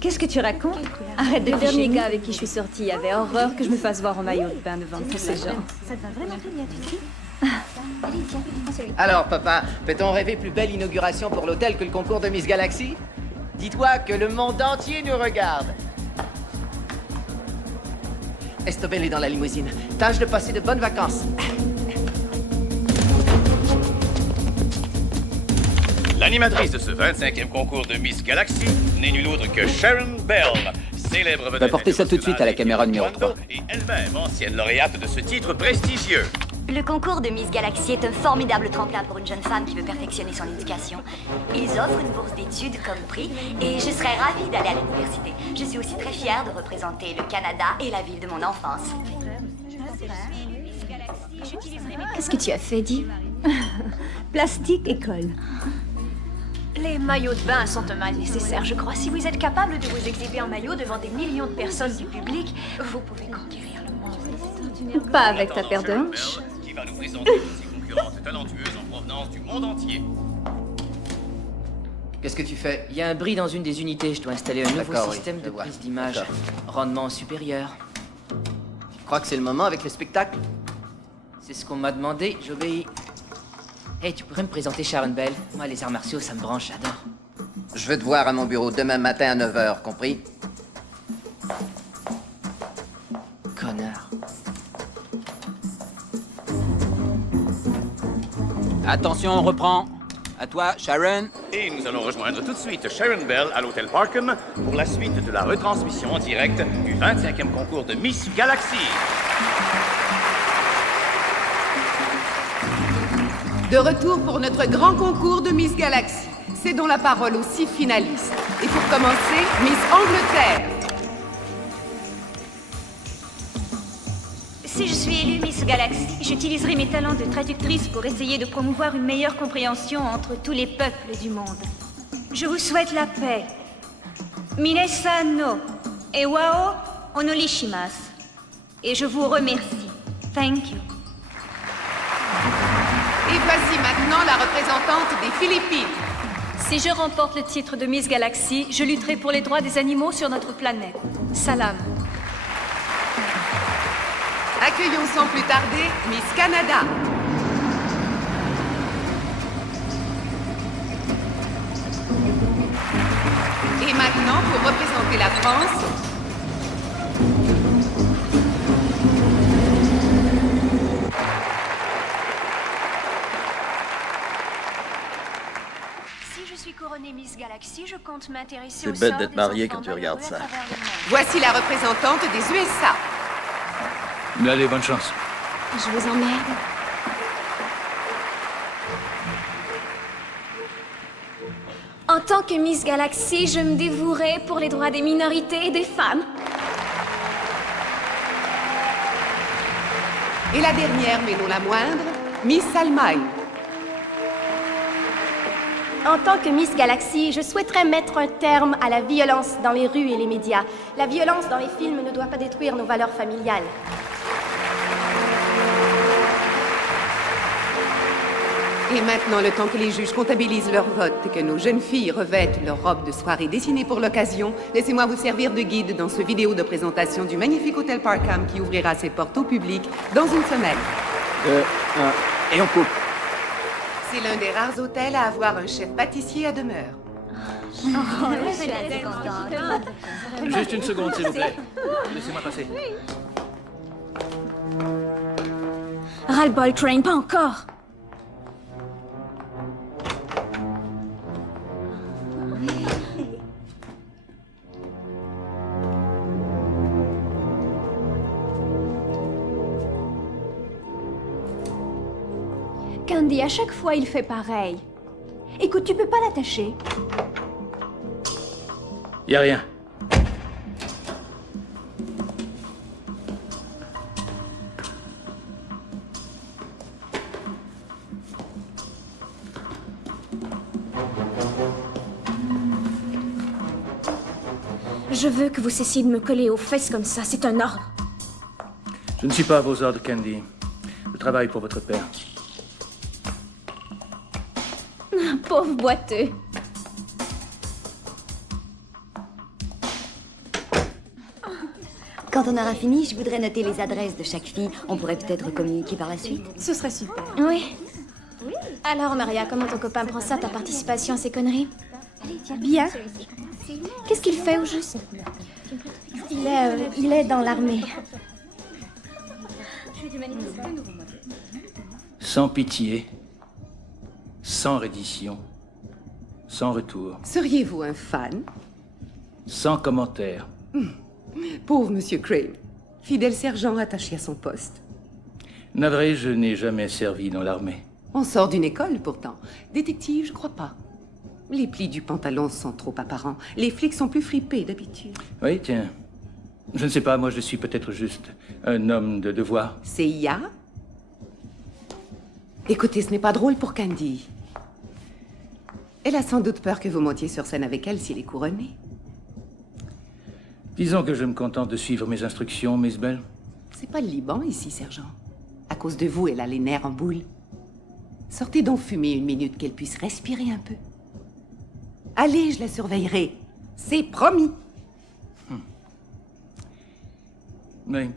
Qu'est-ce que tu racontes? Arrête de. Le dernier gars avec qui je suis sortie avait horreur que je me fasse voir en maillot de bain devant tous ces gens. Ça te va vraiment très bien, tu sais. Alors, papa, peut-on rêver plus belle inauguration pour l'hôtel que le concours de Miss Galaxy? Dis-toi que le monde entier nous regarde. Estobel est dans la limousine. Tâche de passer de bonnes vacances. L'animatrice de ce 25e concours de Miss Galaxy n'est nulle autre que Sharon Bell, célèbre vedette. Va porter ça tout de suite à la caméra numéro 3. Et elle-même ancienne lauréate de ce titre prestigieux. Le concours de Miss Galaxy est un formidable tremplin pour une jeune femme qui veut perfectionner son éducation. Ils offrent une bourse d'études comme prix et je serais ravie d'aller à l'université. Je suis aussi très fière de représenter le Canada et la ville de mon enfance. Qu'est-ce que tu as fait, Di? Plastique et colle. Les maillots de bain sont un mal nécessaire, je crois. Si vous êtes capable de vous exhiber en maillot devant des millions de personnes du public, vous pouvez conquérir le monde. Pas avec ta paire de hanches. Qui va nous présenter ses concurrentes talentueuses en provenance du monde entier. Qu'est-ce que tu fais? Il y a un bris dans une des unités. Je dois installer un nouveau D'accord, système oui, de je vois. prise d'image. D'accord. Rendement supérieur. Tu crois que c'est le moment avec le spectacle? C'est ce qu'on m'a demandé, j'obéis. Hey, tu pourrais me présenter Sharon Bell? Moi, les arts martiaux, ça me branche, j'adore. Je veux te voir à mon bureau demain matin à 9h, compris? Connard. Attention, on reprend. À toi, Sharon. Et nous allons rejoindre tout de suite Sharon Bell à l'hôtel Parkham pour la suite de la retransmission en direct du 25e concours de Miss Galaxy. De retour pour notre grand concours de Miss Galaxy. Cédons la parole aux 6 finalistes. Et pour commencer, Miss Angleterre. Si je suis élue Miss Galaxy, j'utiliserai mes talents de traductrice pour essayer de promouvoir une meilleure compréhension entre tous les peuples du monde. Je vous souhaite la paix. Minesa no Ewao onorishimasu. Et je vous remercie. Thank you. Et voici maintenant la représentante des Philippines. Si je remporte le titre de Miss Galaxy, je lutterai pour les droits des animaux sur notre planète. Salam. Accueillons sans plus tarder Miss Canada. Et maintenant, pour représenter la France, Si je suis couronnée Miss Galaxy, je compte m'intéresser C'est au bête sort d'être des marié enfants quand tu regardes malheureux ça. à travers le monde. voici la représentante des USA. Allez, bonne chance. Je vous emmerde. En tant que Miss Galaxy, je me dévouerai pour les droits des minorités et des femmes. Et la dernière, mais non la moindre, Miss Salmaï. En tant que Miss Galaxy, je souhaiterais mettre un terme à la violence dans les rues et les médias. La violence dans les films ne doit pas détruire nos valeurs familiales. Et maintenant, le temps que les juges comptabilisent leur vote et que nos jeunes filles revêtent leur robe de soirée dessinée pour l'occasion, laissez-moi vous servir de guide dans ce vidéo de présentation du magnifique hôtel Parkham qui ouvrira ses portes au public dans une semaine. Et on coupe. C'est l'un des rares hôtels à avoir un chef pâtissier à demeure. Juste une seconde, s'il vous plaît. Laissez-moi passer. Ras-le-bol, Crane, pas encore. Candy, à chaque fois, il fait pareil. Écoute, tu peux pas l'attacher. Y a rien. Je veux que vous cessiez de me coller aux fesses comme ça, c'est un ordre. Je ne suis pas à vos ordres, Candy. Je travaille pour votre père. Pauvre boiteux. Quand on aura fini, je voudrais noter les adresses de chaque fille. On pourrait peut-être communiquer par la suite. Ce serait super. Oui. Alors, Maria, comment ton copain prend ça, ta participation à ces conneries? Bien. Qu'est-ce qu'il fait au juste? Il est dans l'armée. Sans pitié, sans reddition, sans retour, Seriez-vous un fan? sans commentaire. Pauvre Monsieur Crane. Fidèle sergent attaché à son poste. Navré, je n'ai jamais servi dans l'armée. On sort d'une école, pourtant. Détective, je crois pas. Les plis du pantalon sont trop apparents. Les flics sont plus fripés d'habitude. Oui, tiens. Je ne sais pas, moi je suis peut-être juste un homme de devoir. CIA? Écoutez, ce n'est pas drôle pour Candy. Elle a sans doute peur que vous montiez sur scène avec elle s'il est couronné. Disons que je me contente de suivre mes instructions, Miss Bell. C'est pas le Liban ici, sergent. À cause de vous, elle a les nerfs en boule. Sortez donc fumer une minute qu'elle puisse respirer un peu. Allez, je la surveillerai. C'est promis. Oui,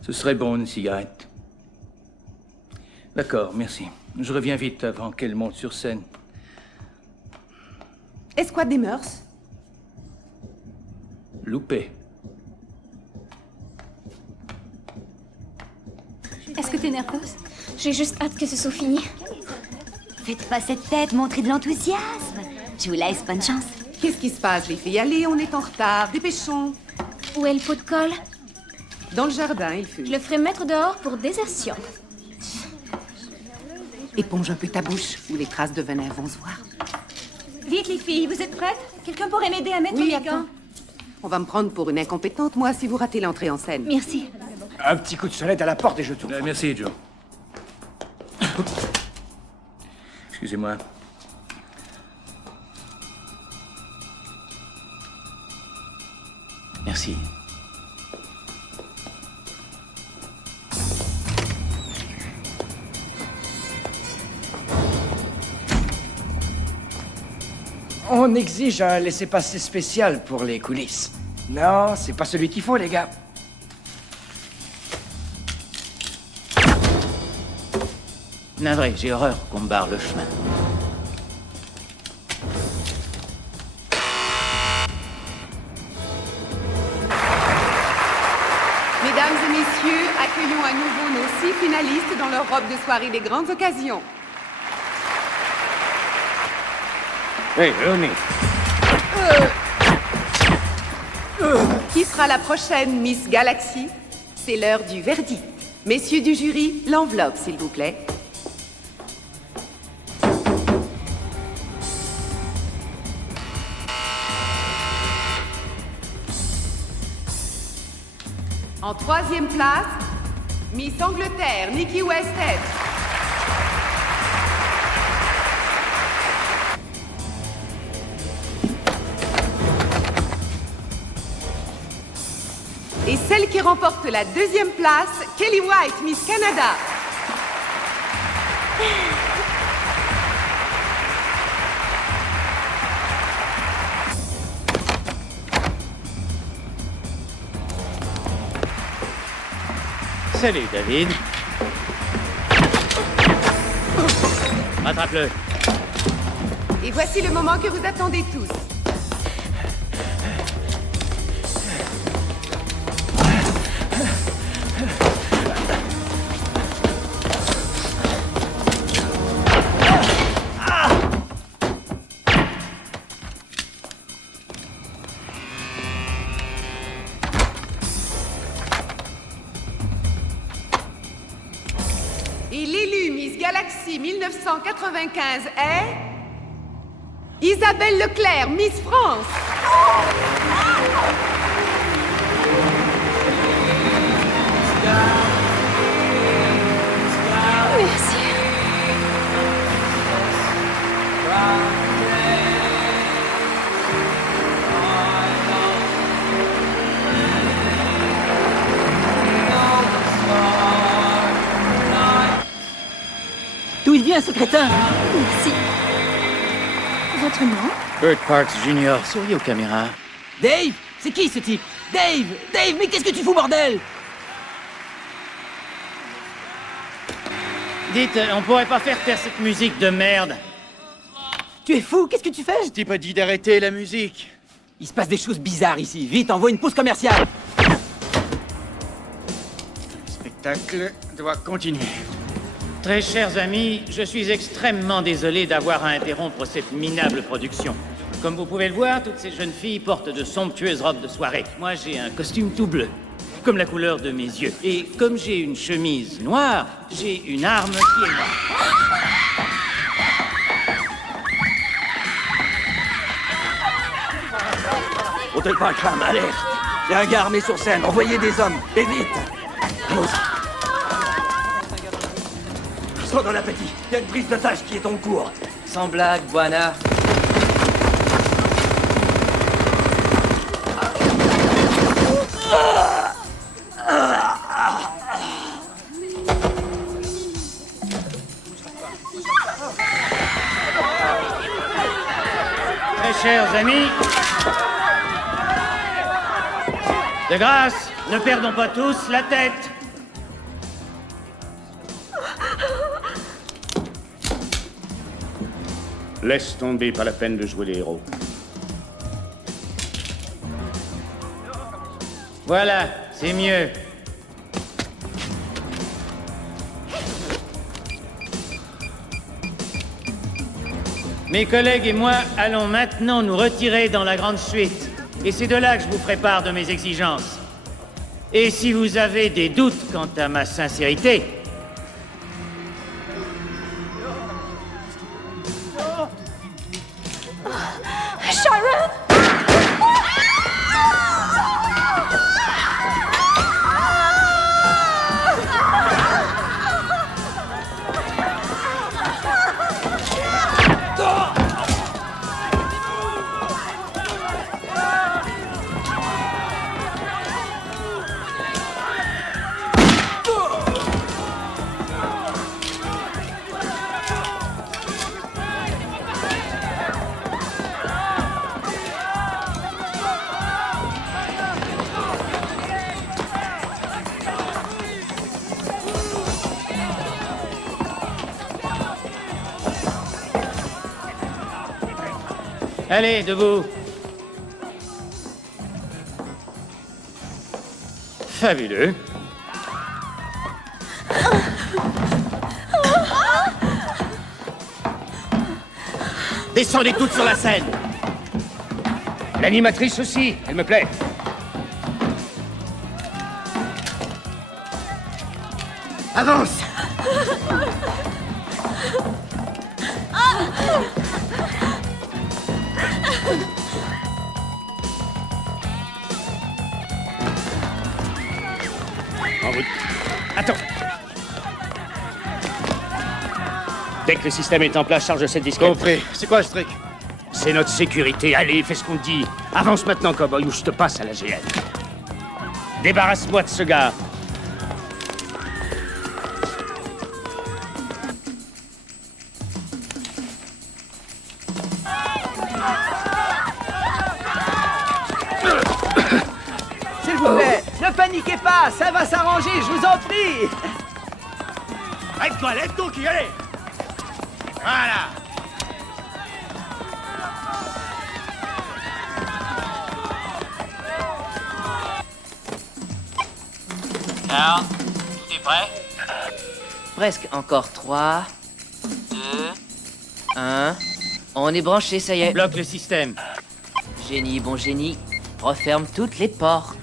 ce serait bon une cigarette. D'accord, merci. Je reviens vite avant qu'elle monte sur scène. Escouade des mœurs? Loupé. Est-ce que t'es nerveuse? J'ai juste hâte que ce soit fini. Faites pas cette tête, montrez de l'enthousiasme. Je vous laisse, bonne chance. Qu'est-ce qui se passe, les filles? Allez, on est en retard. Dépêchons. Où est le pot de colle? Dans le jardin, il fut. Je le ferai mettre dehors pour désertion. Éponge un peu ta bouche, ou les traces de venin vont se voir. Vite, les filles, vous êtes prêtes? Quelqu'un pourrait m'aider à mettre mes attends. gants? On va me prendre pour une incompétente, moi, si vous ratez l'entrée en scène. Merci. Un petit coup de sonnette à la porte et je tourne. Merci, Joe. Excusez-moi. Merci. On exige un laissez-passer spécial pour les coulisses. Non, c'est pas celui qu'il faut, les gars. Navré, j'ai horreur qu'on me barre le chemin. Mesdames et messieurs, accueillons à nouveau nos 6 finalistes dans leur robe de soirée des grandes occasions. Hey, Ronnie. Qui sera la prochaine Miss Galaxy? C'est l'heure du verdict. Messieurs du jury, l'enveloppe, s'il vous plaît. En 3e place, Miss Angleterre, Nikki Westhead. Et celle qui remporte la 2e place, Kelly White, Miss Canada. Salut, David. Rattrape-le. Et voici le moment que vous attendez tous. Et l'élu Miss Galaxy 1995 est... Isabelle Leclerc, Miss France. Merci. D'où il vient, ce crétin? Merci. Votre nom? Kurt Parks Jr., souris aux caméras. Dave? C'est qui, ce type? Dave! Dave, mais qu'est-ce que tu fous, bordel? Dites, on pourrait pas faire taire cette musique de merde? Tu es fou? Qu'est-ce que tu fais? Ce type a dit d'arrêter la musique. Il se passe des choses bizarres ici. Vite, envoie une pause commerciale. Le spectacle doit continuer. Très chers amis, je suis extrêmement désolé d'avoir à interrompre cette minable production. Comme vous pouvez le voir, toutes ces jeunes filles portent de somptueuses robes de soirée. Moi, j'ai un costume tout bleu, comme la couleur de mes yeux. Et comme j'ai une chemise noire, j'ai une arme qui est noire. Hôtel Parkham, alerte! Il y a un gars armé sur scène, envoyez des hommes, et vite! Allons-y. Sors dans l'appétit, il y a une prise d'otage qui est en cours. Sans blague, Buana. Très chers amis, de grâce, ne perdons pas tous la tête. Laisse tomber, pas la peine de jouer les héros. Voilà, c'est mieux. Mes collègues et moi allons maintenant nous retirer dans la grande suite. Et c'est de là que je vous ferai part de mes exigences. Et si vous avez des doutes quant à ma sincérité, Sharon! allez, debout. Fabuleux. Descendez toutes sur la scène. L'animatrice aussi, elle me plaît. Avance! En route. Attends. Dès que le système est en place, charge cette disquette. Compris. C'est quoi ce truc? C'est notre sécurité. Allez, fais ce qu'on te dit. Avance maintenant, cowboy, ou je te passe à la GN. Débarrasse-moi de ce gars. S'il vous plaît, ne paniquez pas, ça va s'arranger, je vous en prie. Lève-toi, lève-toi, qui allez. Voilà. Alors, tout est prêt? Presque. Encore 3, 2, 1. On est branché, ça y est. Bloque le système. Génie, bon génie. Referme toutes les portes.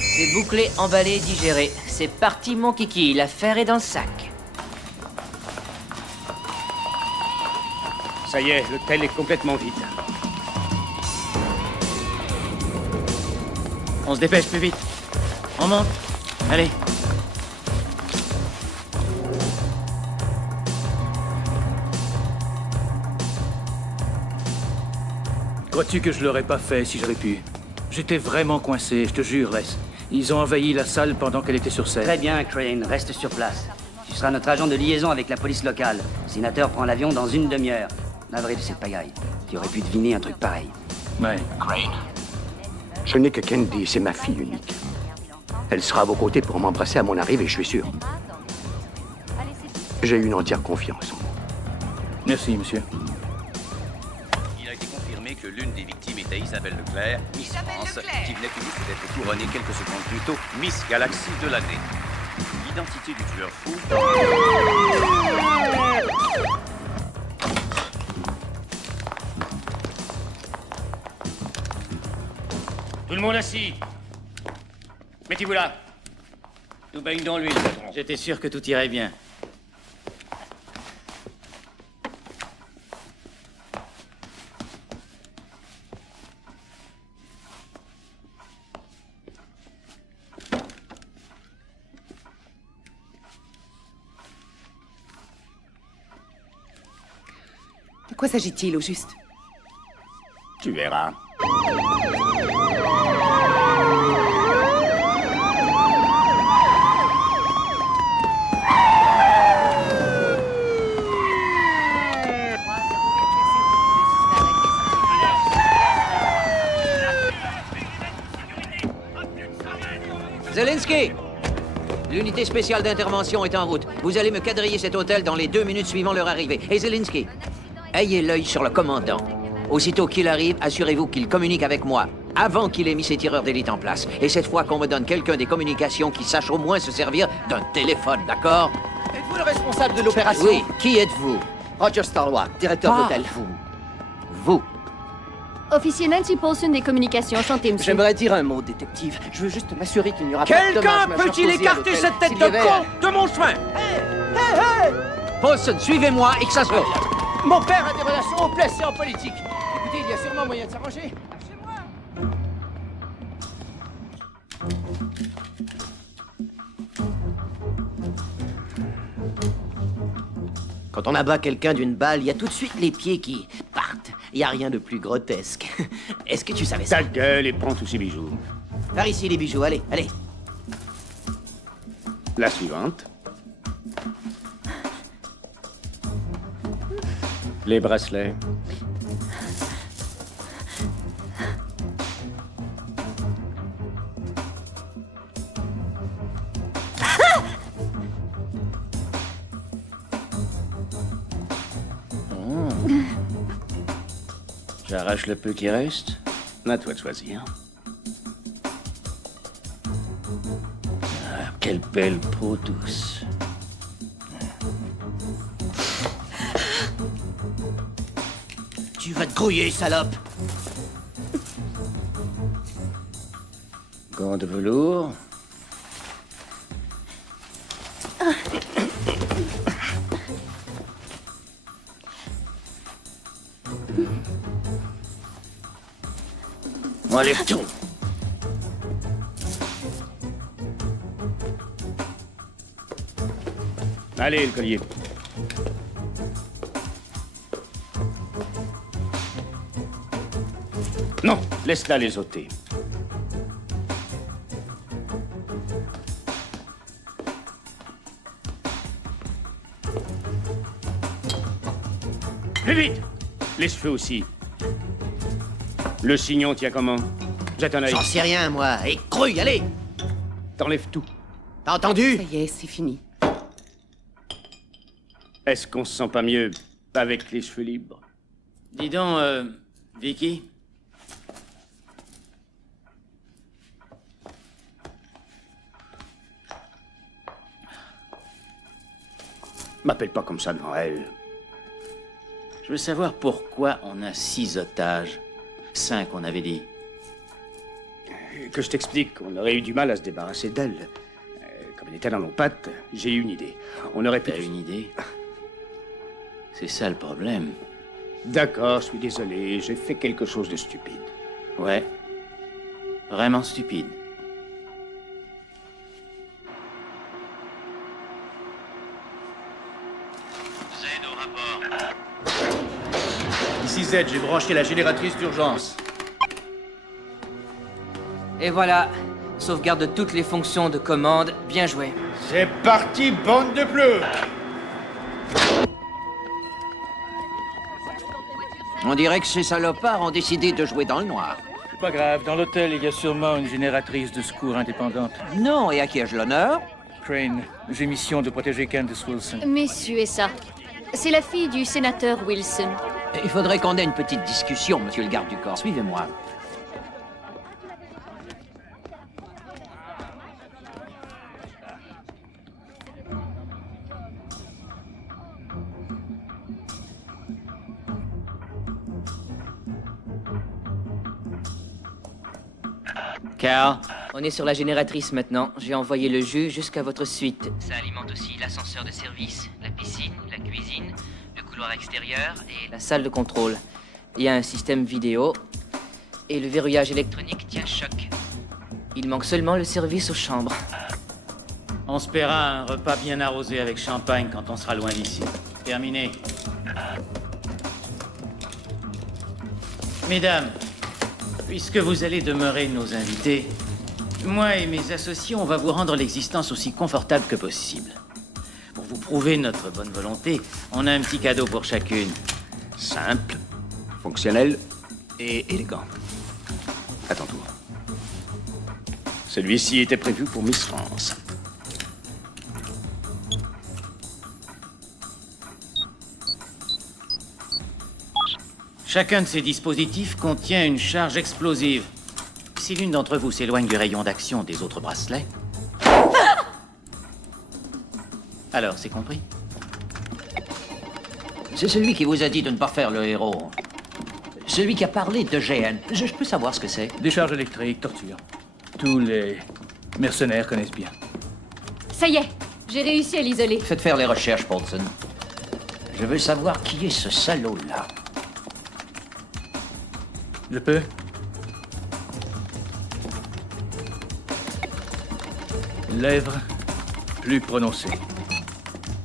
C'est bouclé, emballé, digéré. C'est parti, mon kiki. L'affaire est dans le sac. Ça y est, l'hôtel est complètement vide. On se dépêche plus vite. On monte. Allez. Crois-tu que je l'aurais pas fait si j'avais pu? J'étais vraiment coincé, je te jure, Les. Ils ont envahi la salle pendant qu'elle était sur scène. Très bien, Crane, reste sur place. Tu seras notre agent de liaison avec la police locale. Le sénateur prend l'avion dans une demi-heure. Navré de cette pagaille. Tu aurais pu deviner un truc pareil. Ouais. Crane. Ce n'est que Candy, c'est ma fille unique. Elle sera à vos côtés pour m'embrasser à mon arrivée, je suis sûr. J'ai une entière confiance en vous. Merci, monsieur. Il a été confirmé que l'une des victimes était Isabelle Leclerc, Miss France, qui venait tout juste d'être couronnée quelques secondes plus tôt Miss Galaxy de l'année. L'identité du tueur fou... Tout le monde assis. Mettez-vous là. Nous baigne dans l'huile, patron. J'étais sûr que tout irait bien. De quoi s'agit-il au juste? Tu verras. Zelensky! L'unité spéciale d'intervention est en route. Vous allez me quadriller cet hôtel dans les 2 minutes suivant leur arrivée. Et Zelensky, ayez l'œil sur le commandant. Aussitôt qu'il arrive, assurez-vous qu'il communique avec moi, avant qu'il ait mis ses tireurs d'élite en place. Et cette fois qu'on me donne quelqu'un des communications qui sache au moins se servir d'un téléphone, d'accord? Êtes-vous le responsable de l'opération? Oui, qui êtes-vous? Roger Starlock, directeur d'hôtel. Vous. Officier Nancy Paulson des communications, chantez, monsieur. J'aimerais dire un mot, détective. Je veux juste m'assurer qu'il n'y aura pas de dommages Quelqu'un majeurs peut-il causés à écarter l'hôtel cette tête s'il y de avait- con de mon chemin? Paulson, suivez-moi et que ça sorte. Mon père a des relations haut placées en politique. Écoutez, il y a sûrement moyen de s'arranger. Quand on abat quelqu'un d'une balle, il y a tout de suite les pieds qui partent. Il n'y a rien de plus grotesque. Est-ce que tu savais ça? Ta gueule et prends tous ces bijoux. Par ici, les bijoux, allez, allez. La suivante. Les bracelets. J'arrache le peu qui reste. À toi de choisir. Ah, quelle belle peau douce. Tu vas te grouiller, salope. Gants de velours. Enlève tout. Allez, le collier. Non, laisse-la les ôter. Plus vite! Les cheveux aussi. Le chignon tient comment? Jette un œil. J'en sais rien, moi. Et crouille, allez. T'enlèves tout. T'as entendu? Ça y est, c'est fini. Est-ce qu'on se sent pas mieux avec les cheveux libres? Dis donc, Vicky. M'appelle pas comme ça devant elle. Je veux savoir pourquoi on a 6 otages. 5, on avait dit. Que je t'explique, on aurait eu du mal à se débarrasser d'elle. Comme elle était dans nos pattes, j'ai eu une idée. On aurait pu... T'as une idée? C'est ça le problème. D'accord, je suis désolé, j'ai fait quelque chose de stupide. Ouais. Vraiment stupide. Z au rapport. Ici Z, j'ai branché la génératrice d'urgence. Et voilà. Sauvegarde de toutes les fonctions de commande. Bien joué. C'est parti, bande de bleus! On dirait que ces salopards ont décidé de jouer dans le noir. C'est pas grave, dans l'hôtel, il y a sûrement une génératrice de secours indépendante. Non, et à qui ai-je l'honneur? Crane, j'ai mission de protéger Candace Wilson. Messieurs, et ça? C'est la fille du sénateur Wilson. Il faudrait qu'on ait une petite discussion, monsieur le garde du corps. Suivez-moi. Carl, on est sur la génératrice maintenant. J'ai envoyé le jus jusqu'à votre suite. Ça alimente aussi l'ascenseur de service, la piscine, la cuisine, le couloir extérieur et la salle de contrôle. Il y a un système vidéo et le verrouillage électronique tient choc. Il manque seulement le service aux chambres. On se paiera un repas bien arrosé avec champagne quand on sera loin d'ici. Terminé. Mesdames, puisque vous allez demeurer nos invités, moi et mes associés, on va vous rendre l'existence aussi confortable que possible. Pour vous prouver notre bonne volonté, on a un petit cadeau pour chacune. Simple, fonctionnel et élégant. À ton tour. Celui-ci était prévu pour Miss France. Chacun de ces dispositifs contient une charge explosive. Si l'une d'entre vous s'éloigne du rayon d'action des autres bracelets... Alors, c'est compris? C'est celui qui vous a dit de ne pas faire le héros. Celui qui a parlé de GN. Je peux savoir ce que c'est? Décharge électrique, torture. Tous les mercenaires connaissent bien. Ça y est, j'ai réussi à l'isoler. Faites faire les recherches, Paulson. Je veux savoir qui est ce salaud-là. Je peux? Lèvres plus prononcées.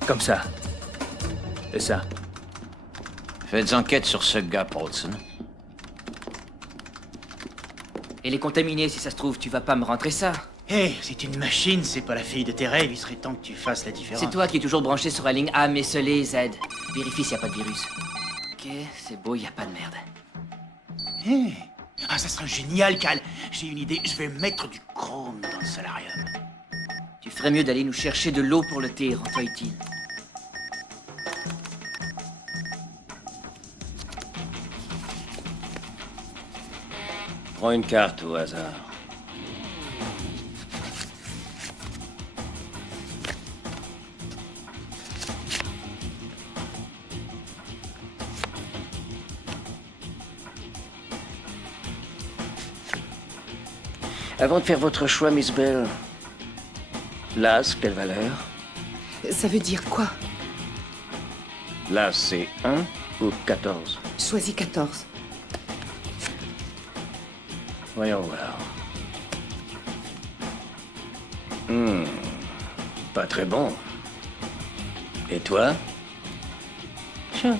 Comme ça. Et ça. Faites enquête sur ce gars, Paulson. Elle est contaminée, si ça se trouve, tu vas pas me rentrer ça. Hé, c'est une machine, c'est pas la fille de tes rêves, il serait temps que tu fasses la différence. C'est toi qui es toujours branché sur la ligne A, mais scellé, Z. Vérifie s'il n'y a pas de virus. Ok, c'est beau, il n'y a pas de merde. Hé, ah, ça serait génial, Cal. J'ai une idée, je vais mettre du chrome dans le solarium. Tu ferais mieux d'aller nous chercher de l'eau pour le thé, Raffaïti. Prends une carte au hasard. Avant de faire votre choix, Miss Bell, l'as, quelle valeur? Ça veut dire quoi? L'as, c'est 1 ou 14? Choisis 14. Voyons voir. Pas très bon. Et toi? Tiens.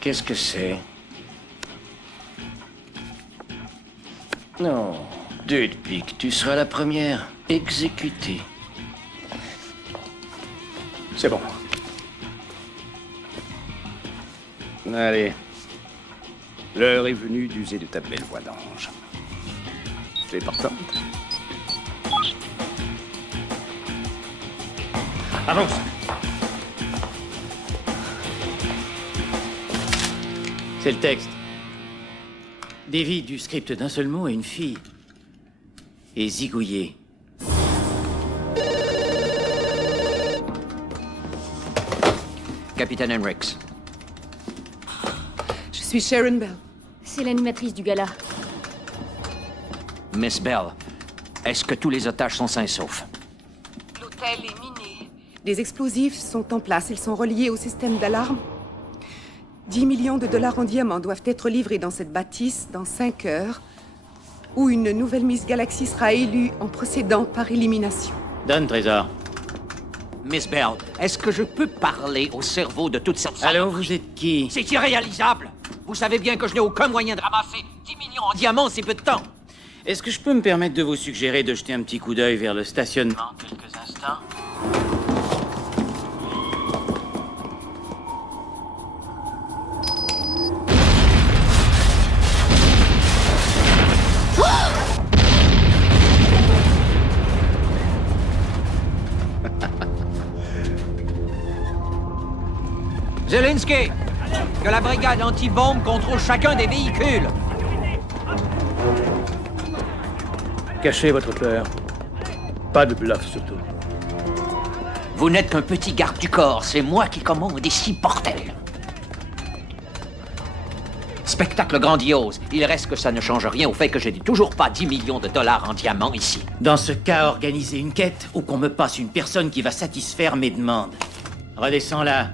Qu'est-ce que c'est? Non, deux de pique, tu seras la première exécutée. C'est bon. Allez. L'heure est venue d'user de ta belle voix d'ange. Tu es partante? Avance! C'est le texte. Davy du script d'un seul mot et une fille. Et zigouillé. Capitaine Henricks. Je suis Sharon Bell. C'est l'animatrice du gala. Miss Bell, est-ce que tous les otages sont sains et saufs? L'hôtel est miné. Des explosifs sont en place. Ils sont reliés au système d'alarme. 10 millions de dollars en diamants doivent être livrés dans cette bâtisse dans 5 heures, où une nouvelle Miss Galaxy sera élue en procédant par élimination. Donne, Trésor. Miss Bell, est-ce que je peux parler au cerveau de toute cette... Allô, vous êtes qui? C'est irréalisable! Vous savez bien que je n'ai aucun moyen de ramasser 10 millions en diamants en si peu de temps! Est-ce que je peux me permettre de vous suggérer de jeter un petit coup d'œil vers le stationnement quelques instants? Zelensky! Que la brigade anti-bombe contrôle chacun des véhicules! Cachez votre peur. Pas de bluff, surtout. Vous n'êtes qu'un petit garde du corps, c'est moi qui commande ici, bordel! Spectacle grandiose. Il reste que ça ne change rien au fait que je n'ai toujours pas 10 millions de dollars en diamants ici. Dans ce cas, organisez une quête ou qu'on me passe une personne qui va satisfaire mes demandes. Redescends là.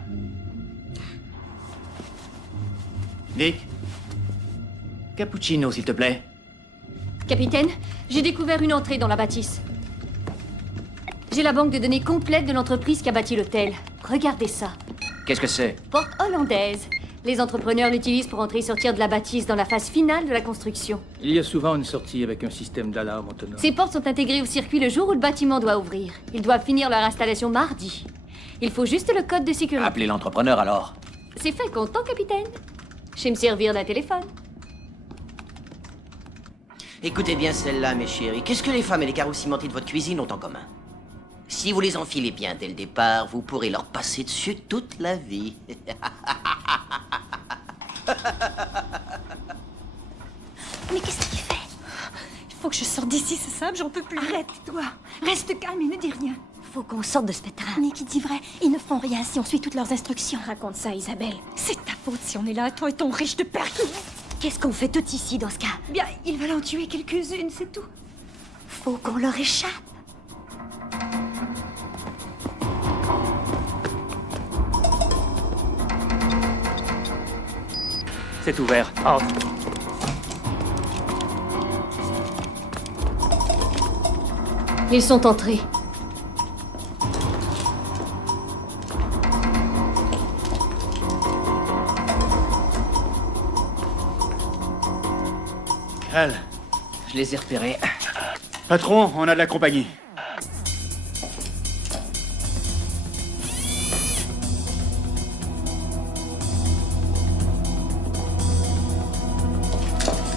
Vic? Cappuccino, s'il te plaît. Capitaine, j'ai découvert une entrée dans la bâtisse. J'ai la banque de données complète de l'entreprise qui a bâti l'hôtel. Regardez ça. Qu'est-ce que c'est? Porte hollandaise. Les entrepreneurs l'utilisent pour entrer et sortir de la bâtisse dans la phase finale de la construction. Il y a souvent une sortie avec un système d'alarme autonome. Ces portes sont intégrées au circuit le jour où le bâtiment doit ouvrir. Ils doivent finir leur installation mardi. Il faut juste le code de sécurité. Appelez l'entrepreneur alors. C'est fait, content, capitaine. Je vais me servir d'un téléphone. Écoutez bien celle-là, mes chéris. Qu'est-ce que les femmes et les carreaux cimentés de votre cuisine ont en commun? Si vous les enfilez bien dès le départ, vous pourrez leur passer dessus toute la vie. Mais qu'est-ce qu'il fait? Il faut que je sorte d'ici, c'est simple, j'en peux plus. Arrête-toi. Reste calme et ne dis rien. Faut qu'on sorte de ce pétrin. Mais qui dit vrai? Ils ne feront rien si on suit toutes leurs instructions. Raconte ça, Isabelle. C'est ta faute si on est là, toi et ton riche de père. Qu'est-ce qu'on fait tout ici dans ce cas? Bien, il va en tuer quelques-unes, c'est tout. Faut qu'on leur échappe. C'est ouvert. Ils sont entrés. Cal. Je les ai repérés. Patron, on a de la compagnie.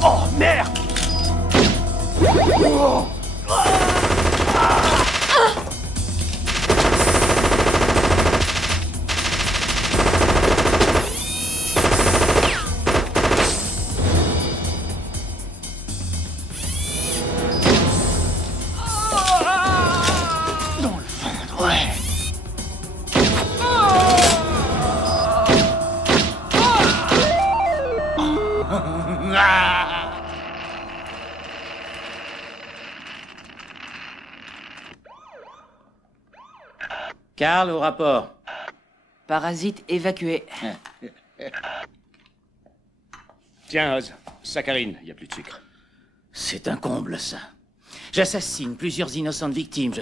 Oh, merde! Oh. Carl, au rapport. Parasite évacué. Tiens, Oz, saccharine, il y a plus de sucre. C'est un comble, ça. J'assassine plusieurs innocentes victimes.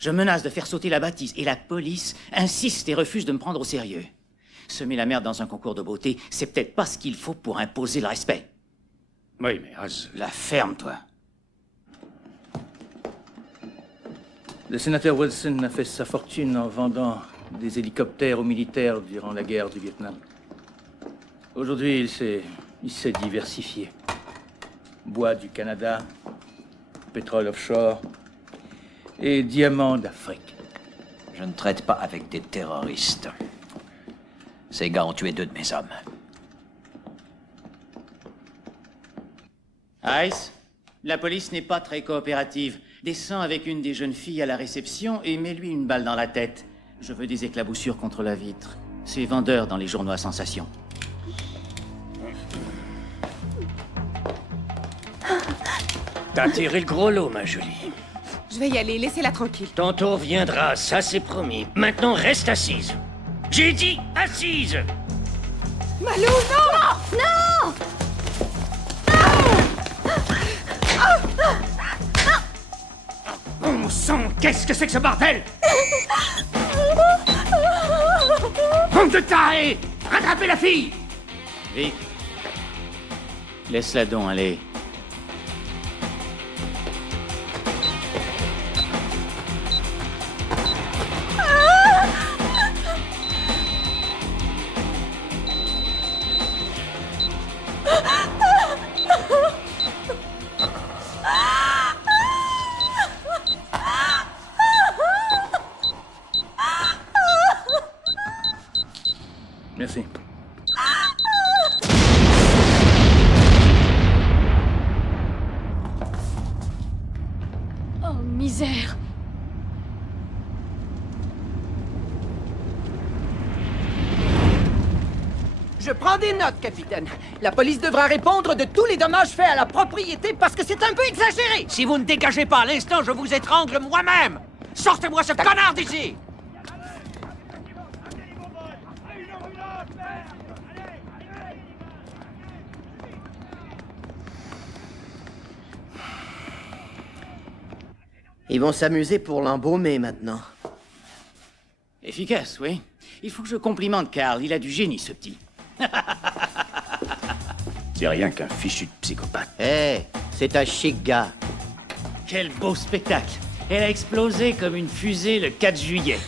Je menace de faire sauter la bâtisse. Et la police insiste et refuse de me prendre au sérieux. Semer la merde dans un concours de beauté, c'est peut-être pas ce qu'il faut pour imposer le respect. Oui, mais Oz... La ferme, toi. Le sénateur Wilson a fait sa fortune en vendant des hélicoptères aux militaires durant la guerre du Vietnam. Aujourd'hui, il s'est diversifié. Bois du Canada, pétrole offshore et diamants d'Afrique. Je ne traite pas avec des terroristes. Ces gars ont tué 2 de mes hommes. Ice, la police n'est pas très coopérative. Descends avec une des jeunes filles à la réception et mets-lui une balle dans la tête. Je veux des éclaboussures contre la vitre. C'est vendeur dans les journaux à sensation. T'as tiré le gros lot, ma jolie. Je vais y aller, laissez-la tranquille. Ton tour viendra, ça c'est promis. Maintenant, reste assise. J'ai dit assise! Malou, non! Non! Bon sang, qu'est-ce que c'est que ce bordel? Bande de tarés! Rattrapez la fille! Vic, laisse-la donc aller. Merci. Oh, misère. Je prends des notes, capitaine. La police devra répondre de tous les dommages faits à la propriété parce que c'est un peu exagéré. Si vous ne dégagez pas à l'instant, je vous étrangle moi-même! Sortez-moi ce connard d'ici! Ils vont s'amuser pour l'embaumer maintenant. Efficace, oui. Il faut que je complimente Carl. Il a du génie, ce petit. C'est rien qu'un fichu de psychopathe. C'est un chic gars. Quel beau spectacle. Elle a explosé comme une fusée le 4 juillet.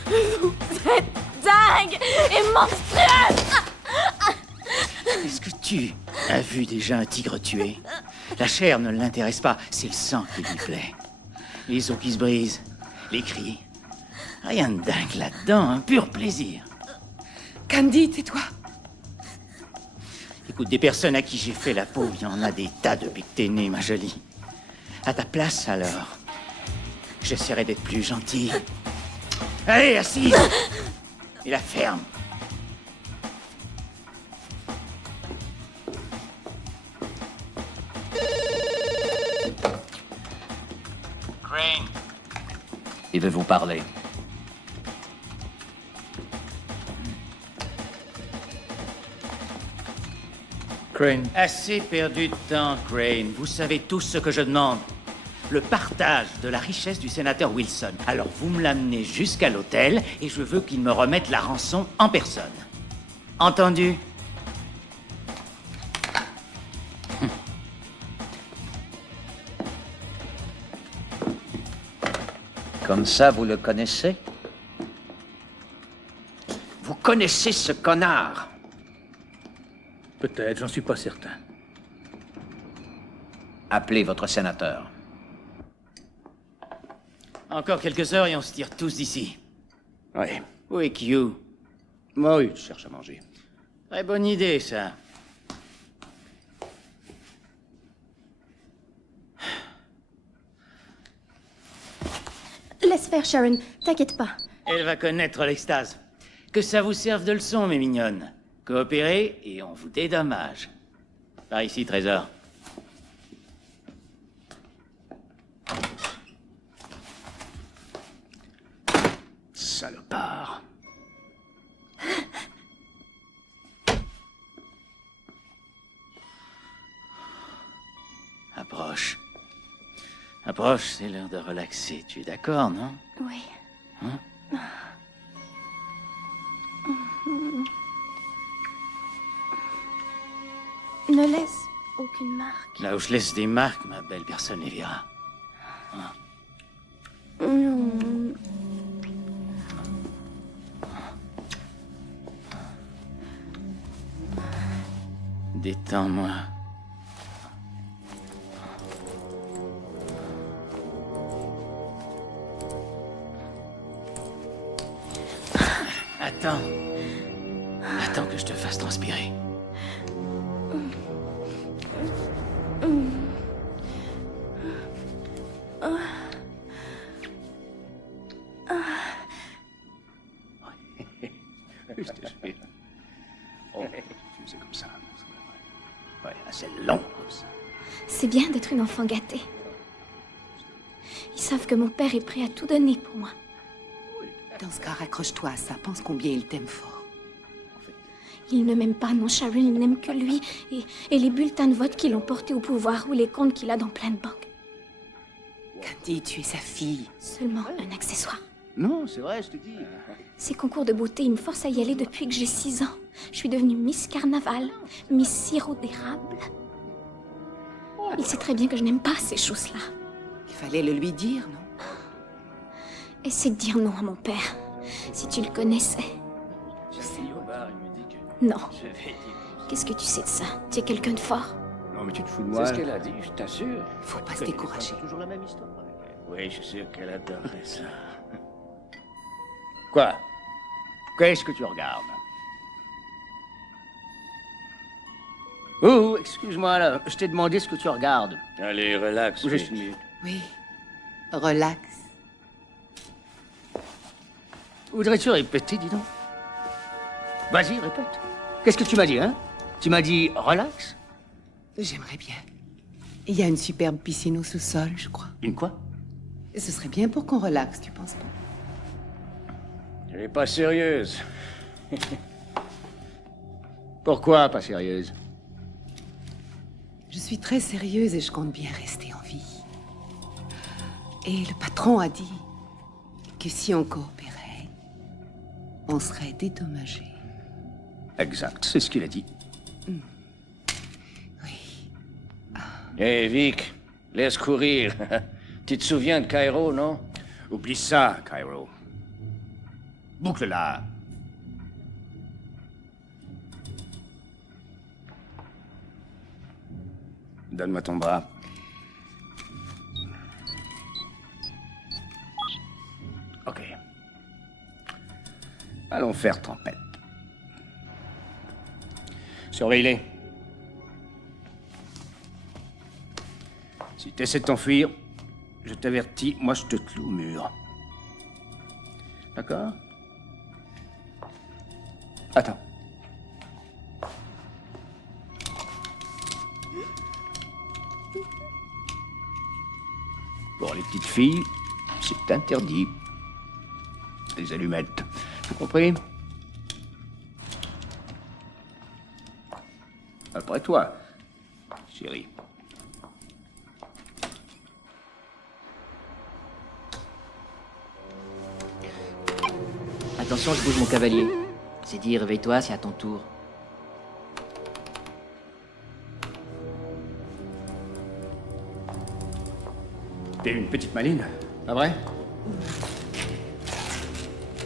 C'est dingue et monstrueux. Est-ce que tu as vu déjà un tigre tué? La chair ne l'intéresse pas, c'est le sang qui lui plaît. Les os qui se brisent, les cris. Rien de dingue là-dedans, un pur plaisir. Candy, tais-toi. Écoute, des personnes à qui j'ai fait la peau, il y en a des tas depuis que t'es née, ma jolie. À ta place, alors, j'essaierai d'être plus gentil. Allez, assise. Et la ferme. Crane. Il veut vous parler. Crane. Assez perdu de temps, Crane. Vous savez tout ce que je demande. Le partage de la richesse du sénateur Wilson. Alors vous me l'amenez jusqu'à l'hôtel et je veux qu'il me remette la rançon en personne. Entendu? Comme ça, vous le connaissez? Vous connaissez ce connard? Peut-être, j'en suis pas certain. Appelez votre sénateur. Encore quelques heures et on se tire tous d'ici. Oui. Où est Q? Moi, oui, je cherche à manger. Très bonne idée, ça. Laisse faire, Sharon. T'inquiète pas. Elle va connaître l'extase. Que ça vous serve de leçon, mes mignonnes. Coopérez et on vous dédommage. Par ici, trésor. Salopard. Approche. Approche, c'est l'heure de relaxer. Tu es d'accord, non? Oui. Hein? Ne laisse aucune marque. Là où je laisse des marques, ma belle, personne ne les verra. Hein? Non. Détends-moi. Attends. Attends que je te fasse transpirer. Je te jure. Oh, tu sais comme ça. Ouais, c'est long comme ça. C'est bien d'être une enfant gâtée. Ils savent que mon père est prêt à tout donner pour moi. Dans ce cas, raccroche-toi à ça. Pense combien il t'aime fort. Il ne m'aime pas, non, Sharon, il n'aime que lui et les bulletins de vote qui l'ont porté au pouvoir ou les comptes qu'il a dans plein de banques. Candy, tu es sa fille. Seulement un accessoire. Non, c'est vrai, je te dis. Ces concours de beauté, ils me forcent à y aller depuis que j'ai 6 ans. Je suis devenue Miss Carnaval, Miss Sirop d'érable. Il sait très bien que je n'aime pas ces choses-là. Il fallait le lui dire, non? Essaie de dire non à mon père, si tu le connaissais. Je sais, au bar, il me dit que... Non. Je vais dire... Qu'est-ce que tu sais de ça? Tu es quelqu'un de fort. Non, mais tu te fous de moi. C'est ce qu'elle a dit, je t'assure. Faut pas se décourager. Toujours la même histoire avec elle. Oui, je suis sûr qu'elle adorerait ça. Quoi? Qu'est-ce que tu regardes? Oh, excuse-moi, là. Je t'ai demandé ce que tu regardes. Allez, relax. Juste une minute. Oui. Relax. Voudrais-tu répéter, dis donc? Vas-y, répète. Qu'est-ce que tu m'as dit, hein? Tu m'as dit relax? J'aimerais bien. Il y a une superbe piscine au sous-sol, je crois. Une quoi? Ce serait bien pour qu'on relaxe, tu penses pas? Elle est pas sérieuse. Pourquoi pas sérieuse? Je suis très sérieuse et je compte bien rester en vie. Et le patron a dit que si on coopérait, on serait dédommagé. Exact, c'est ce qu'il a dit. Oui. Hé, Vic, laisse courir. Tu te souviens de Cairo, non? Oublie ça, Cairo. Boucle-la. Donne-moi ton bras. Ok. Allons faire tempête. Surveille-les. Si tu essaies de t'enfuir, je t'avertis, moi je te cloue au mur. D'accord? Attends. Pour les petites filles, c'est interdit. Les allumettes. T'as compris? Après toi, chérie. Attention, je bouge mon cavalier. C'est dit, réveille-toi, c'est à ton tour. T'es une petite maline, pas vrai?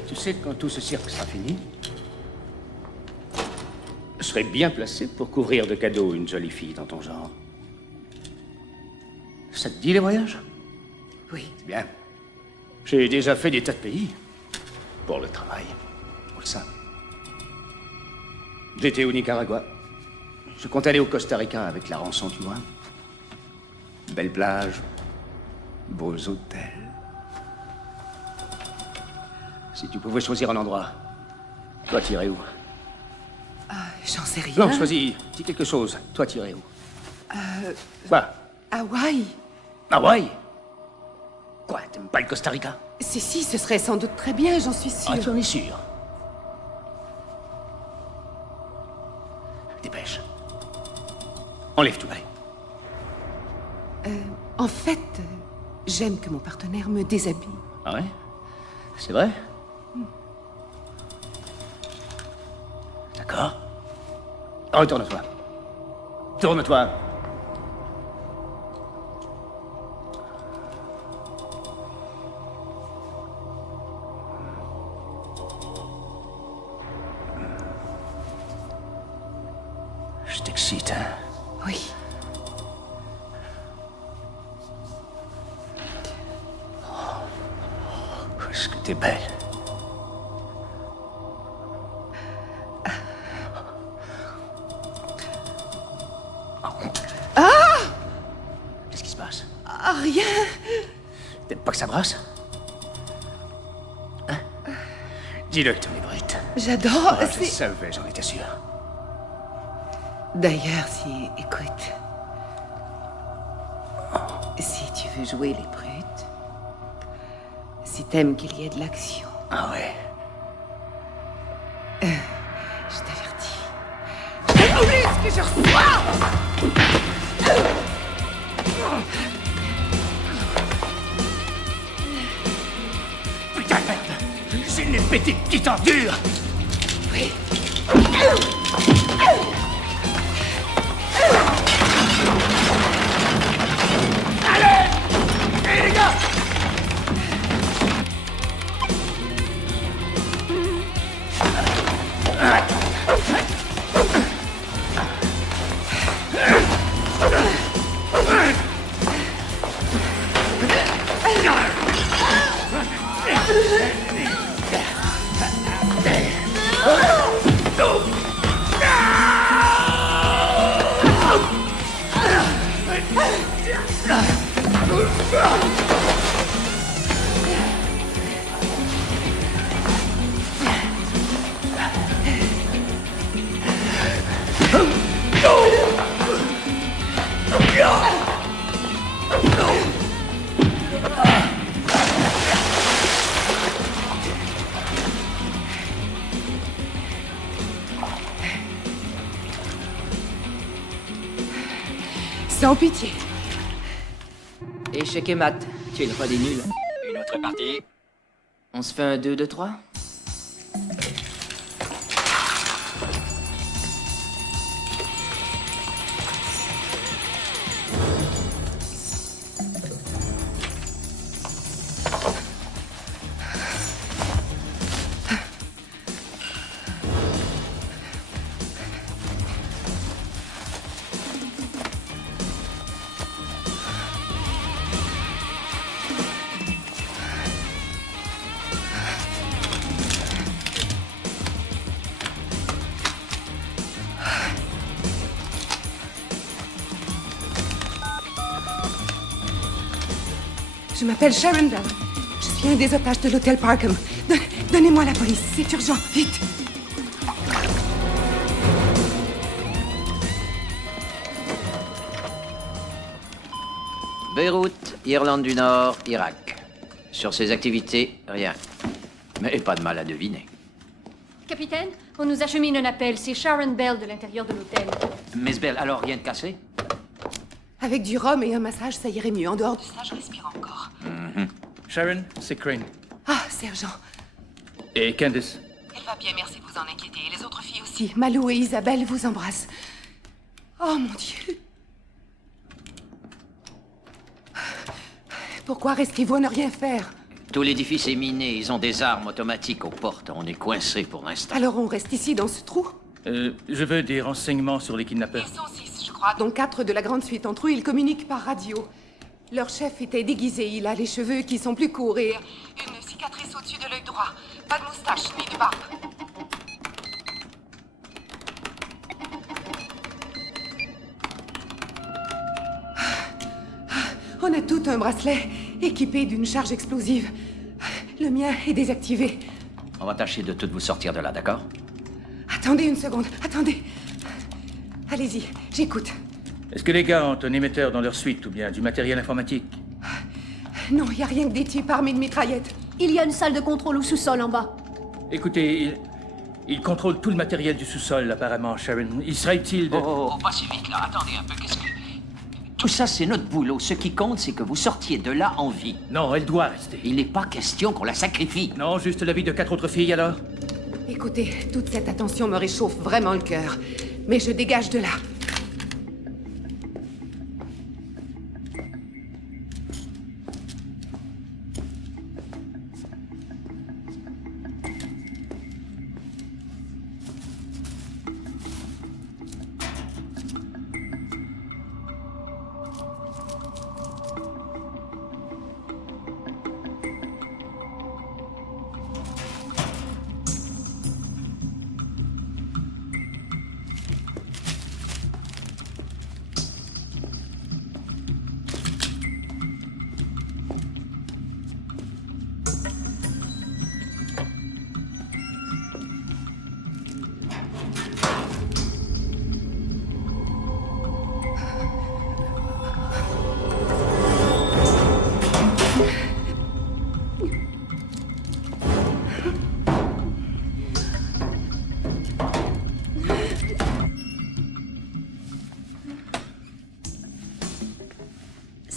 Tu sais, quand tout ce cirque sera fini, je serai bien placé pour couvrir de cadeaux une jolie fille dans ton genre. Ça te dit les voyages? Oui. C'est bien. J'ai déjà fait des tas de pays. Pour le travail. Pour ça. J'étais au Nicaragua. Je compte aller au Costa Rica avec la rançon, tu vois. Belle plage. Beaux hôtels. Si tu pouvais choisir un endroit, toi t'irais où? J'en sais rien. Non, choisis. Dis quelque chose. Toi t'irais où? Quoi? Hawaï. Hawaï? Quoi? T'aimes pas le Costa Rica? Si, ce serait sans doute très bien, j'en suis sûre. Ah, tu en es sûr? Dépêche. Enlève tout, allez. En fait, j'aime que mon partenaire me déshabille. Ah ouais? C'est vrai? D'accord. Retourne-toi. Tourne-toi. Je t'excite, hein? Oui. Oh, est-ce que t'es belle? Ah! Qu'est-ce qui se passe? Ah, rien. T'aimes pas que ça brasse? Hein? Dis-le que t'en es brute. J'adore. Ah, je savais, j'en étais sûr. D'ailleurs, écoute, si tu veux jouer les brutes, si t'aimes qu'il y ait de l'action. Ah ouais. Je t'avertis. Oublie ce que je reçois! Putain, merde! J'ai une petite petite endure! Oui. Allez! Hé les gars! Sans pitié. Échec et mat, tu es le roi des nuls. Une autre partie? On se fait un 2, 2, 3? Je m'appelle Sharon Bell. Je suis un des otages de l'hôtel Parkham. Donnez-moi la police, c'est urgent, vite. Beyrouth, Irlande du Nord, Irak. Sur ses activités, rien. Mais pas de mal à deviner. Capitaine, on nous achemine un appel. C'est Sharon Bell de l'intérieur de l'hôtel. Miss Bell, alors rien de cassé? Avec du rhum et un massage, ça irait mieux. En dehors de ça, je respire encore. Sharon, c'est Crane. Ah, sergent. Et Candice? Elle va bien, merci de vous en inquiéter. Et les autres filles aussi. Malou et Isabelle vous embrassent. Oh, mon Dieu. Pourquoi restez-vous à ne rien faire? Tout l'édifice est miné, ils ont des armes automatiques aux portes. On est coincés pour l'instant. Alors on reste ici, dans ce trou? Je veux des renseignements sur les kidnappeurs. Ils sont 6, je crois, dont 4 de la grande suite. Entre eux, ils communiquent par radio. Leur chef était déguisé. Il a les cheveux qui sont plus courts et une cicatrice au-dessus de l'œil droit. Pas de moustache, ni de barbe. On a tout un bracelet équipé d'une charge explosive. Le mien est désactivé. On va tâcher de toutes vous sortir de là, d'accord? Attendez une seconde, attendez. Allez-y, j'écoute. Est-ce que les gars ont un émetteur dans leur suite ou bien du matériel informatique? Non, il n'y a rien que des types armés de mitraillettes. Il y a une salle de contrôle au sous-sol en bas. Écoutez, ils contrôlent tout le matériel du sous-sol, apparemment, Sharon. Il serait utile de... Oh, pas si vite, là. Attendez un peu, qu'est-ce que... Tout ça, c'est notre boulot. Ce qui compte, c'est que vous sortiez de là en vie. Non, elle doit rester. Il n'est pas question qu'on la sacrifie. Non, juste la vie de 4 autres filles, alors? Écoutez, toute cette attention me réchauffe vraiment le cœur. Mais je dégage de là.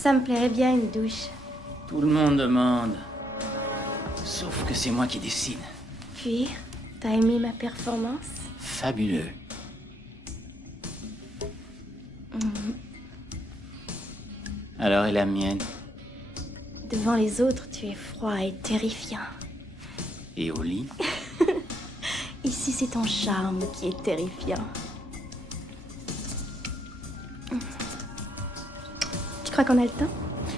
Ça me plairait bien une douche. Tout le monde demande. Sauf que c'est moi qui décide. Puis, t'as aimé ma performance? Fabuleux. Alors, et la mienne? Devant les autres, tu es froid et terrifiant. Et au lit? Ici, c'est ton charme qui est terrifiant. Tu crois qu'on a le temps?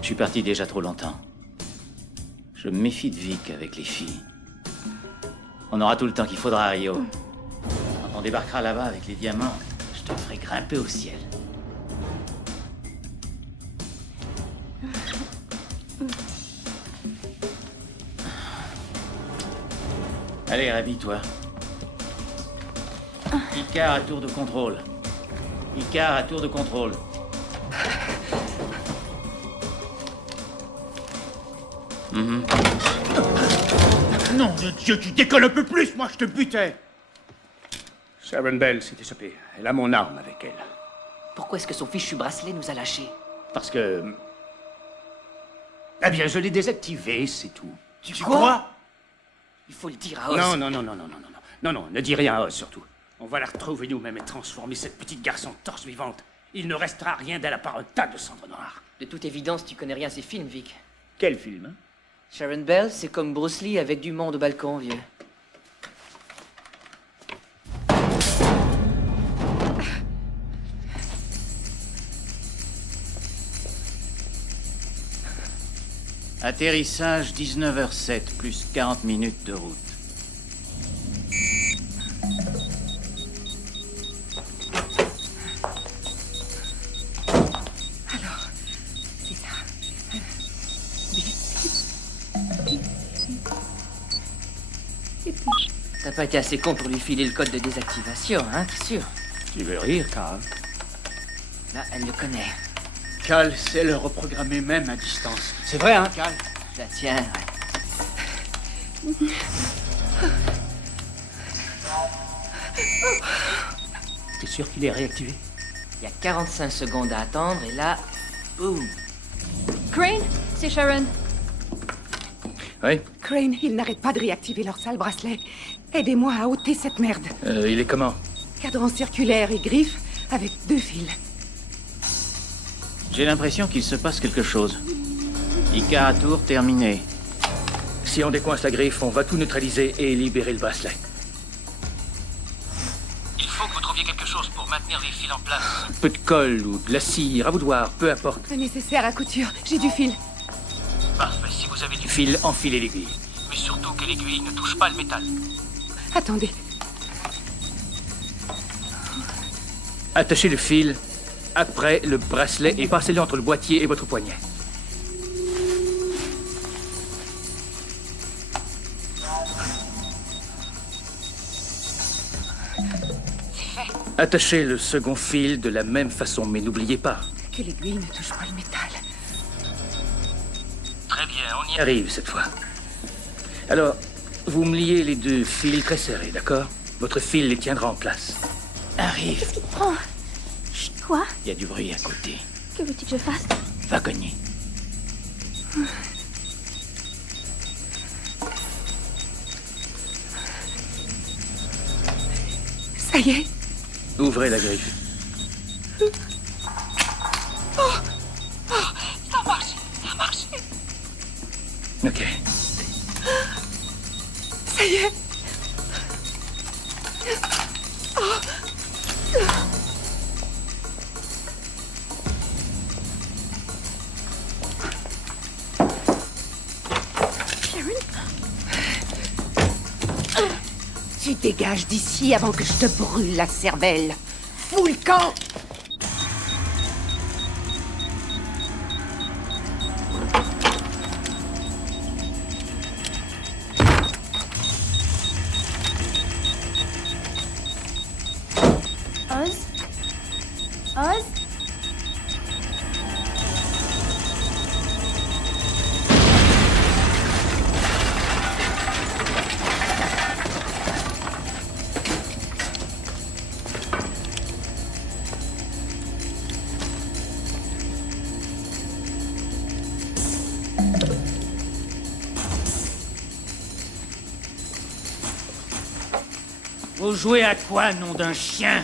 Je suis parti déjà trop longtemps. Je me méfie de Vic avec les filles. On aura tout le temps qu'il faudra à Rio. Quand on débarquera là-bas avec les diamants, je te ferai grimper au ciel. Allez, rhabille-toi. Icar à tour de contrôle. Icar à tour de contrôle. Nom de Dieu, tu décolles un peu plus, moi je te butais. Sharon Bell s'est échappée. Elle a mon arme avec elle. Pourquoi est-ce que son fichu bracelet nous a lâchés? Parce que... Eh bien, je l'ai désactivé, c'est tout. Tu crois? Il faut le dire à Oz. Non, ne dis rien à Oz, surtout. On va la retrouver nous-mêmes et transformer cette petite garçon torse vivante. Il ne restera rien d'elle à part un tas de cendres noires. De toute évidence, tu connais rien à ces films, Vic. Quel film, hein? Sharon Bell, c'est comme Bruce Lee avec du monde au balcon, vieux. Atterrissage 19h07, plus 40 minutes de route. Alors, c'est ça. T'as pas été assez con pour lui filer le code de désactivation, hein, t'es sûr? Tu veux rire, Carl? Là, elle le connaît. Cal sait le reprogrammer même à distance. C'est vrai, hein, Cal? La tienne, ouais. T'es sûr qu'il est réactivé? Il y a 45 secondes à attendre, et là, boum. Crane, c'est Sharon. Oui? Crane, ils n'arrêtent pas de réactiver leur sale bracelet. Aidez-moi à ôter cette merde. Il est comment? Cadran circulaire et griffe avec 2 fils. J'ai l'impression qu'il se passe quelque chose. Icar à tour terminé. Si on décoince la griffe, on va tout neutraliser et libérer le bracelet. Il faut que vous trouviez quelque chose pour maintenir les fils en place. Un peu de colle ou de la cire, à vous de voir, peu importe. Le nécessaire à couture. J'ai du fil. Parfait, si vous avez du Fil, enfilez l'aiguille. mais surtout que l'aiguille ne touche pas le métal. Attendez. Attachez le fil après le bracelet et passez-le entre le boîtier et votre poignet. Attachez le second fil de la même façon, mais n'oubliez pas. Que l'aiguille ne touche pas le métal. Très bien, on y Arrive cette fois. Alors, vous me liez les 2 fils très serrés, d'accord? Votre fil les tiendra en place. Arrive. Qu'est-ce qui te prend? Chut, quoi? Il y a du bruit à côté. Que veux-tu que je fasse? Va cogner. Ça y est. Ouvrez la griffe. Ça a marché, ça a marché. Ok. Ça y est. Tu dégages d'ici avant que je te brûle la cervelle. Fous le camp! Oz? Oz? Vous jouez à quoi, nom d'un chien?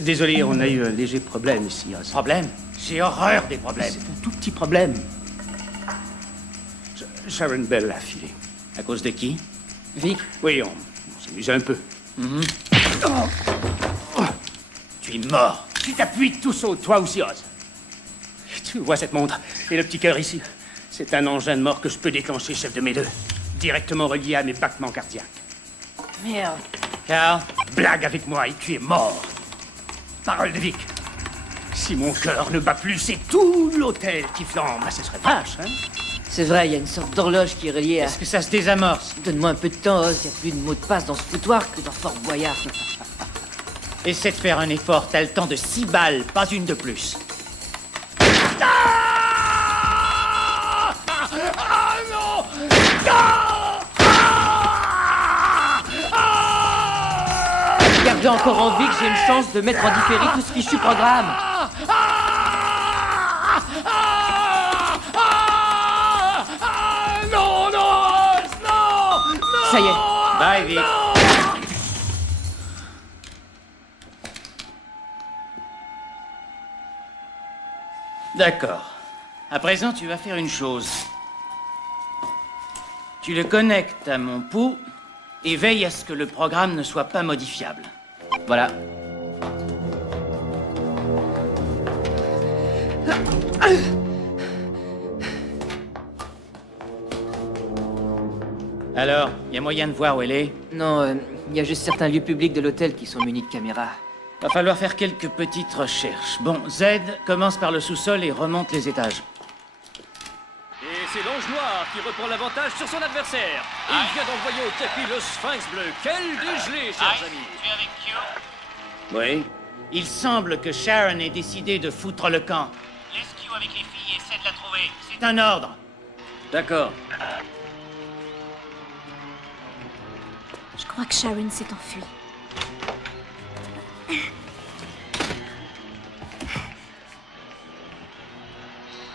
Désolé, on a eu un léger problème ici. Problème? J'ai horreur des problèmes. C'est un tout petit problème. Sharon Bell a filé. À cause de qui? Vic? Oui, on s'amuse un peu. Tu es mort. Tu t'appuies tout saut, toi aussi, Oz. Tu vois cette montre et le petit cœur ici? C'est un engin de mort que je peux déclencher, chef de mes deux. Directement relié à mes battements cardiaques. Merde. Carl? Blague avec moi et tu es mort. Parole de Vic. Si mon cœur ne bat plus, c'est tout l'hôtel qui flambe. Ah, ce serait vache, hein? C'est vrai, il y a une sorte d'horloge qui est reliée à... Est-ce que ça se désamorce? Donne-moi un peu de temps, Oz. Il y a plus de mots de passe dans ce foutoir que dans Fort Boyard. Essaie de faire un effort, t'as le temps de 6 balles, pas une de plus. Garde encore en vie que j'ai une chance de mettre en différé tout ce fichu programme. Non, non, non, Ça y est. Bye, Vic. D'accord. À présent, tu vas faire une chose. Tu le connectes à mon pouls et veille à ce que le programme ne soit pas modifiable. Voilà. Alors, y a moyen de voir où elle est? Non, il y a juste certains lieux publics de l'hôtel qui sont munis de caméras. Va falloir faire quelques petites recherches. Bon, Z, commence par le sous-sol et remonte les étages. Et c'est l'Ange Noir qui reprend l'avantage sur son adversaire. Il vient d'envoyer au tapis le Sphinx bleu. Quel dégelé, chers amis. Tu es avec Q? Oui. Il semble que Sharon ait décidé de foutre le camp. Laisse Q avec les filles et essaie de la trouver. C'est un ordre. D'accord. Je crois que Sharon s'est enfuie.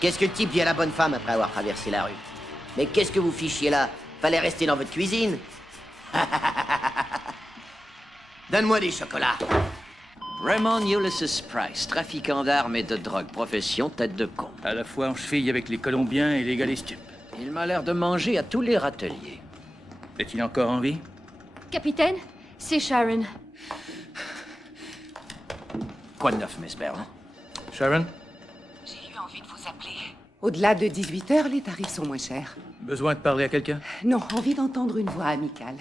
Qu'est-ce que le type dit à la bonne femme après avoir traversé la rue? Mais qu'est-ce que vous fichiez là? Fallait rester dans votre cuisine. Donne-moi des chocolats. Raymond Ulysses Price, trafiquant d'armes et de drogue, profession tête de con. À la fois en cheville avec les Colombiens et les gars des stupes. Il m'a l'air de manger à tous les râteliers. Est-il encore en vie? Capitaine, c'est Sharon. Quoi de neuf, Miss Bell? Sharon? J'ai eu envie de vous appeler. Au-delà de 18h, les tarifs sont moins chers. Besoin de parler à quelqu'un? Non, envie d'entendre une voix amicale.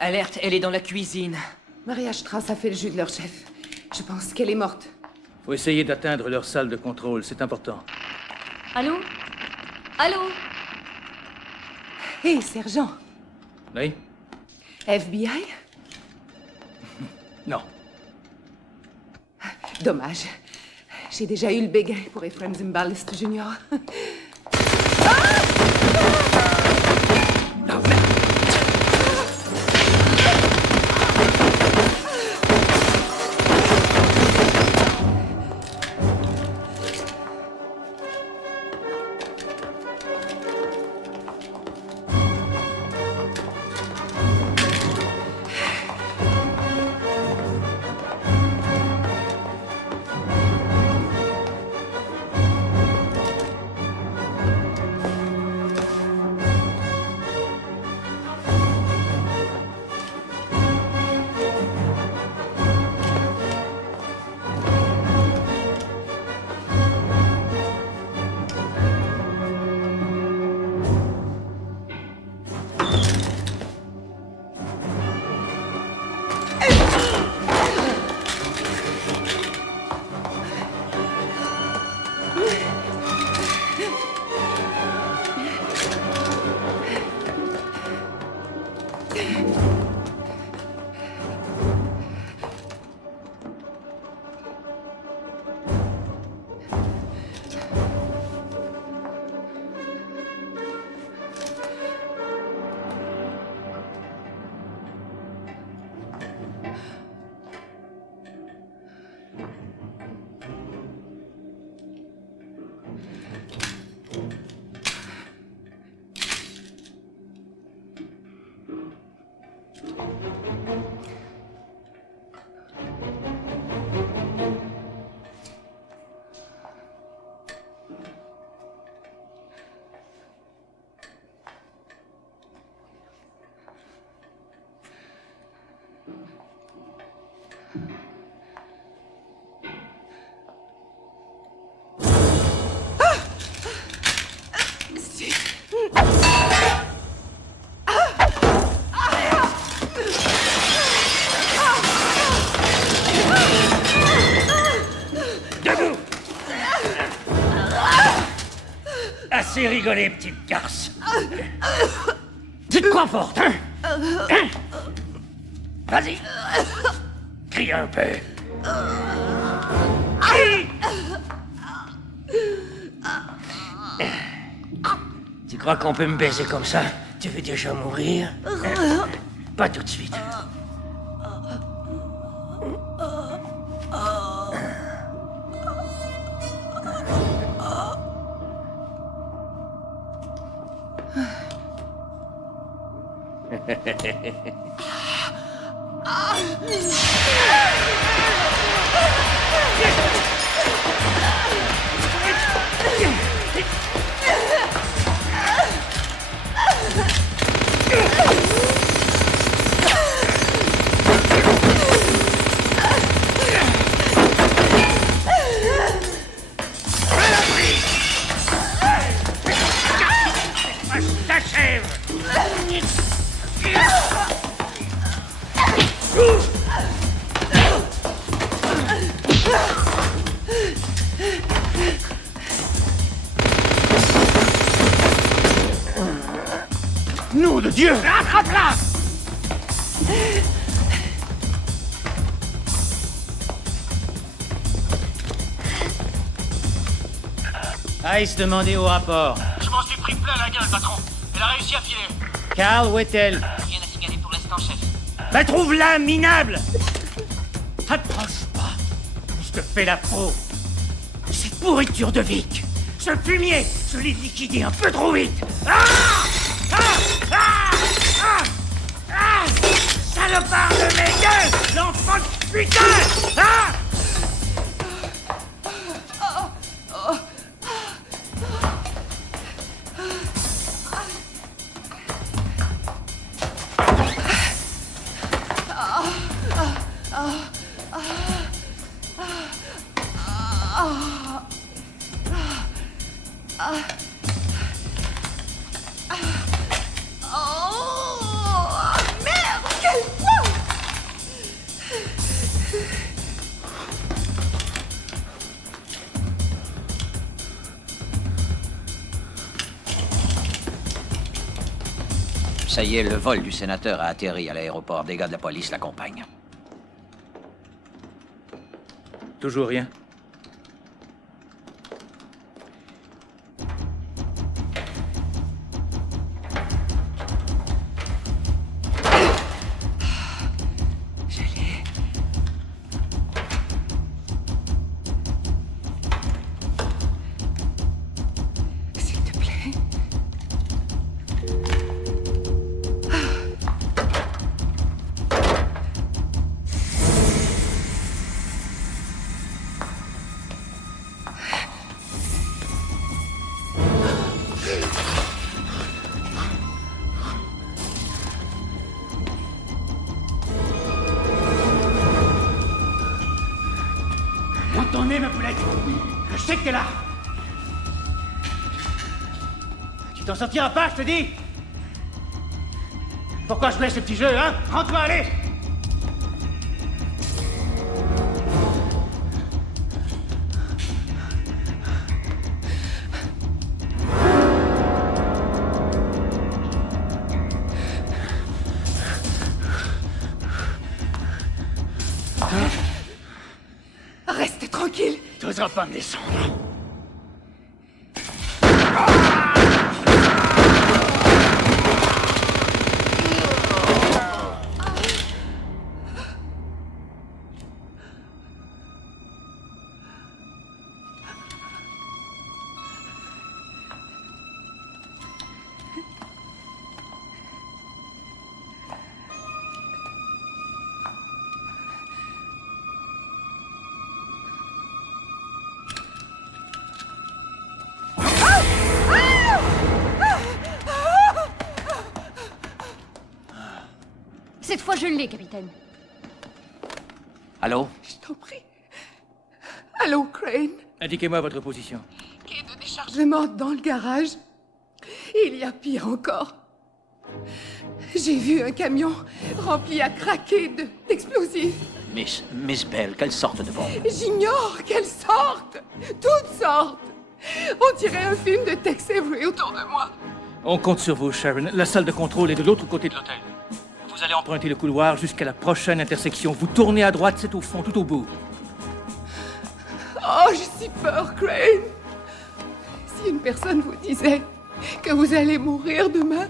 Alerte, elle est dans la cuisine. Maria Strauss a fait le jus de leur chef. Je pense qu'elle est morte. Faut essayer d'atteindre leur salle de contrôle, c'est important. Allô? Allô? Hé, sergent. Oui? FBI? Non. Dommage. J'ai déjà eu le béguin pour Ephraim Zimbalist Jr. Assez rigolé, petite garce. Tu te crois forte, hein? Hein? Vas-y. Crie un peu. Crie! Tu crois qu'on peut me baiser comme ça? Tu veux déjà mourir? Pas tout de suite. Nom de Dieu! Attrape-la! Ice demandait au rapport. Je m'en suis pris plein la gueule, patron. Elle a réussi à filer. Carl, où est-elle? Rien à signaler pour l'instant, chef. Bah trouve-la, minable! Approche pas, ou je te fais la peau. Cette pourriture de Vic, ce fumier, je l'ai liquidé un peu trop vite. Salopard de mes gueules, l'enfant de putain! Ça y est, le vol du sénateur a atterri à l'aéroport. Des gars de la police l'accompagnent. Toujours rien. Monte ton nez, ma poulette. Je sais que t'es là. Tu t'en sortiras pas, je te dis. Pourquoi jouer à ce petit jeu, hein? Rends-toi, allez! Reste tranquille. T'oseras pas me descendre. Cette fois, je l'ai, capitaine. Allô? Je t'en prie. Allô, Crane? Indiquez-moi votre position. Quai de déchargement dans le garage. Il y a pire encore. J'ai vu un camion rempli à craquer d'explosifs. Miss Bell, quelle sorte de bombe? J'ignore quelle sorte. Toutes sortes. On dirait un film de Tex Avery autour de moi. On compte sur vous, Sharon. La salle de contrôle est de l'autre côté de l'hôtel. Vous allez emprunter le couloir jusqu'à la prochaine intersection. Vous tournez à droite, c'est au fond, tout au bout. Oh, j'ai si peur, Crane. Si une personne vous disait que vous allez mourir demain,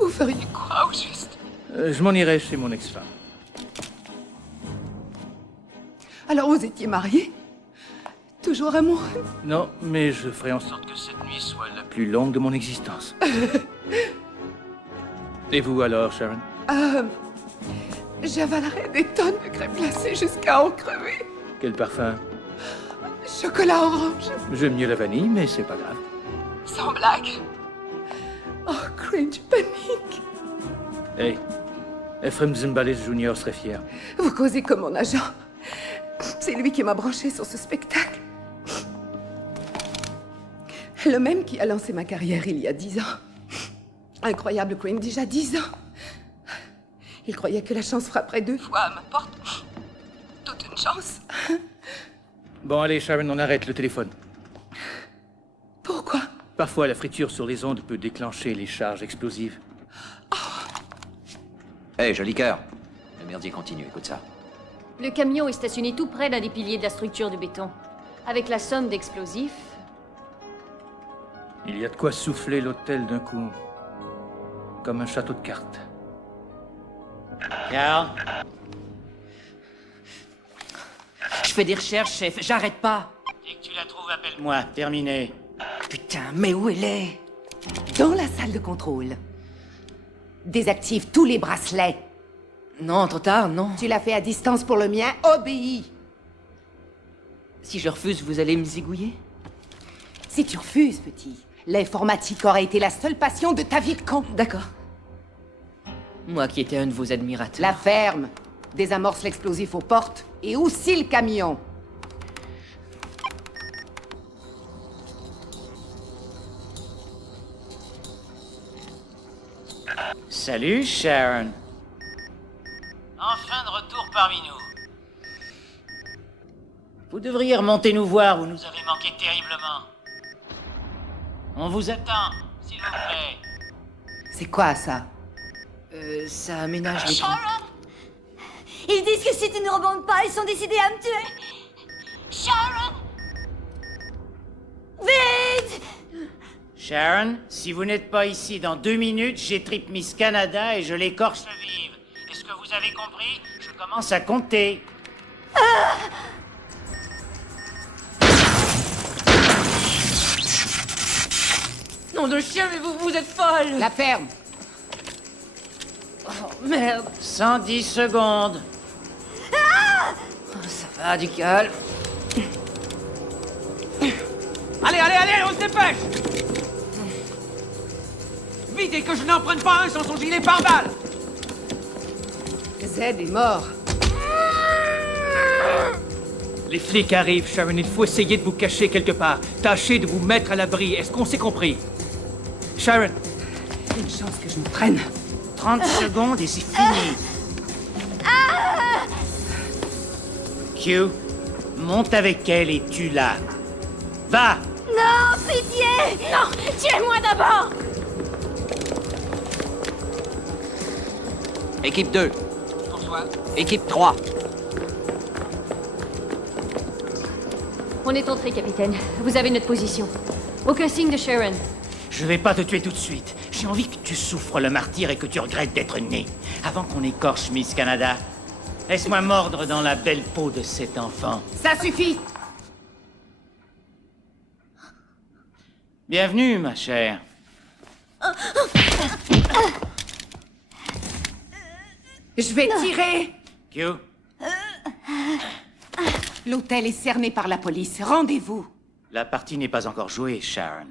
vous feriez quoi au juste? Je m'en irai chez mon ex-femme. Alors vous étiez mariés? Toujours amoureux? Non, mais je ferai en sorte que cette nuit soit la plus longue de mon existence. Et vous alors, Sharon? J'avalerais des tonnes de crème glacée jusqu'à en crever. Quel parfum? Chocolat orange. J'aime mieux la vanille, mais c'est pas grave. Sans blague. Oh, Crane, je panique. Hey, Ephraim Zimbalist Jr. serait fier. Vous causez comme mon agent. C'est lui qui m'a branché sur ce spectacle. Le même qui a lancé ma carrière il y a 10 ans. Incroyable, Crane, déjà 10 ans. Il croyait que la chance frapperait 2 fois à ma porte. Toute une chance. Bon, allez, Sharon, on arrête le téléphone. Pourquoi? Parfois, la friture sur les ondes peut déclencher les charges explosives. Hé, joli cœur. Le merdier continue, écoute ça. Le camion est stationné tout près d'un des piliers de la structure de béton. Avec la somme d'explosifs... Il y a de quoi souffler l'hôtel d'un coup. Comme un château de cartes. Carl? Je fais des recherches, chef. J'arrête pas. Dès que tu la trouves, appelle-moi. Terminé. Putain, mais où elle est? Dans la salle de contrôle. Désactive tous les bracelets. Non, trop tard, non. Tu l'as fait à distance pour le mien, obéis. Si je refuse, vous allez me zigouiller? Si tu refuses, petit, l'informatique aurait été la seule passion de ta vie de con. D'accord. Moi qui étais un de vos admirateurs. La ferme. Désamorce l'explosif aux portes et aussi le camion. Salut, Sharon. Enfin de retour parmi nous. Vous devriez remonter nous voir, vous nous avez manqué terriblement. On vous attend, s'il vous plaît. C'est quoi, ça? Ça aménage les... Sharon! Ils disent que si tu ne remontes pas, ils sont décidés à me tuer. Sharon! Vite! Sharon, si vous n'êtes pas ici dans 2 minutes, j'étripe Miss Canada et je l'écorche vive. Est-ce que vous avez compris? Je commence à compter. Nom de chien, mais vous êtes folle! La ferme. Oh, merde. 110 secondes. Oh, ça va, du calme. Allez, on se dépêche! Vite, et que je n'en prenne pas un sans son gilet pare-balles! Z est mort. Les flics arrivent, Sharon. Il faut essayer de vous cacher quelque part. Tâchez de vous mettre à l'abri. Est-ce qu'on s'est compris? Sharon. Une chance que je me prenne. 30 secondes et c'est fini. Q, monte avec elle et tue-la. Va! Non, pitié! Non, tuez-moi d'abord! Équipe 2. Équipe 3. On est entré, capitaine. Vous avez notre position. Aucun signe de Sharon. Je vais pas te tuer tout de suite. J'ai envie que tu souffres le martyre et que tu regrettes d'être né. Avant qu'on écorche Miss Canada, laisse-moi mordre dans la belle peau de cet enfant. Ça suffit! Bienvenue, ma chère. Je vais tirer! Q, L'hôtel est cerné par la police. Rendez-vous! la partie n'est pas encore jouée, Sharon.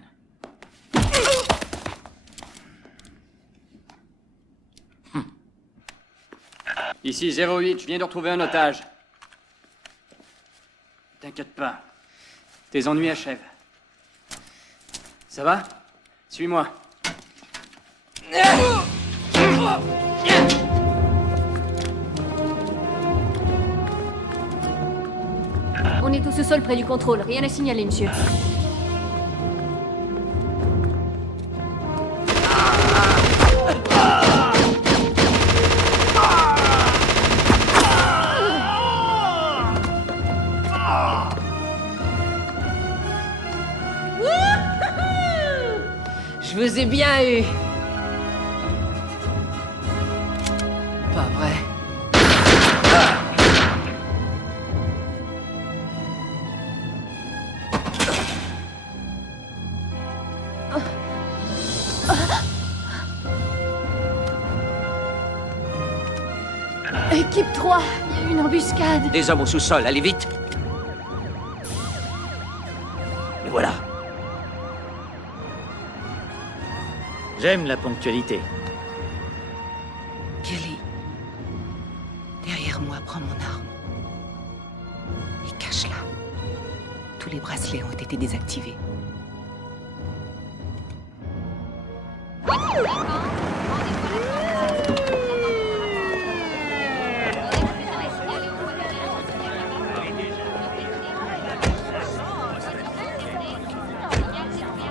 Ici 08, je viens de retrouver un otage. T'inquiète pas. Tes ennuis achèvent. Ça va? Suis-moi. On est au sous-sol près du contrôle. Rien à signaler, monsieur. Je vous ai bien eu. Pas vrai. Équipe 3, il y a eu une embuscade. Des hommes au sous-sol, allez vite. Et voilà. J'aime la ponctualité. Kelly, derrière moi, prends mon arme. Et cache-la. Tous les bracelets ont été désactivés.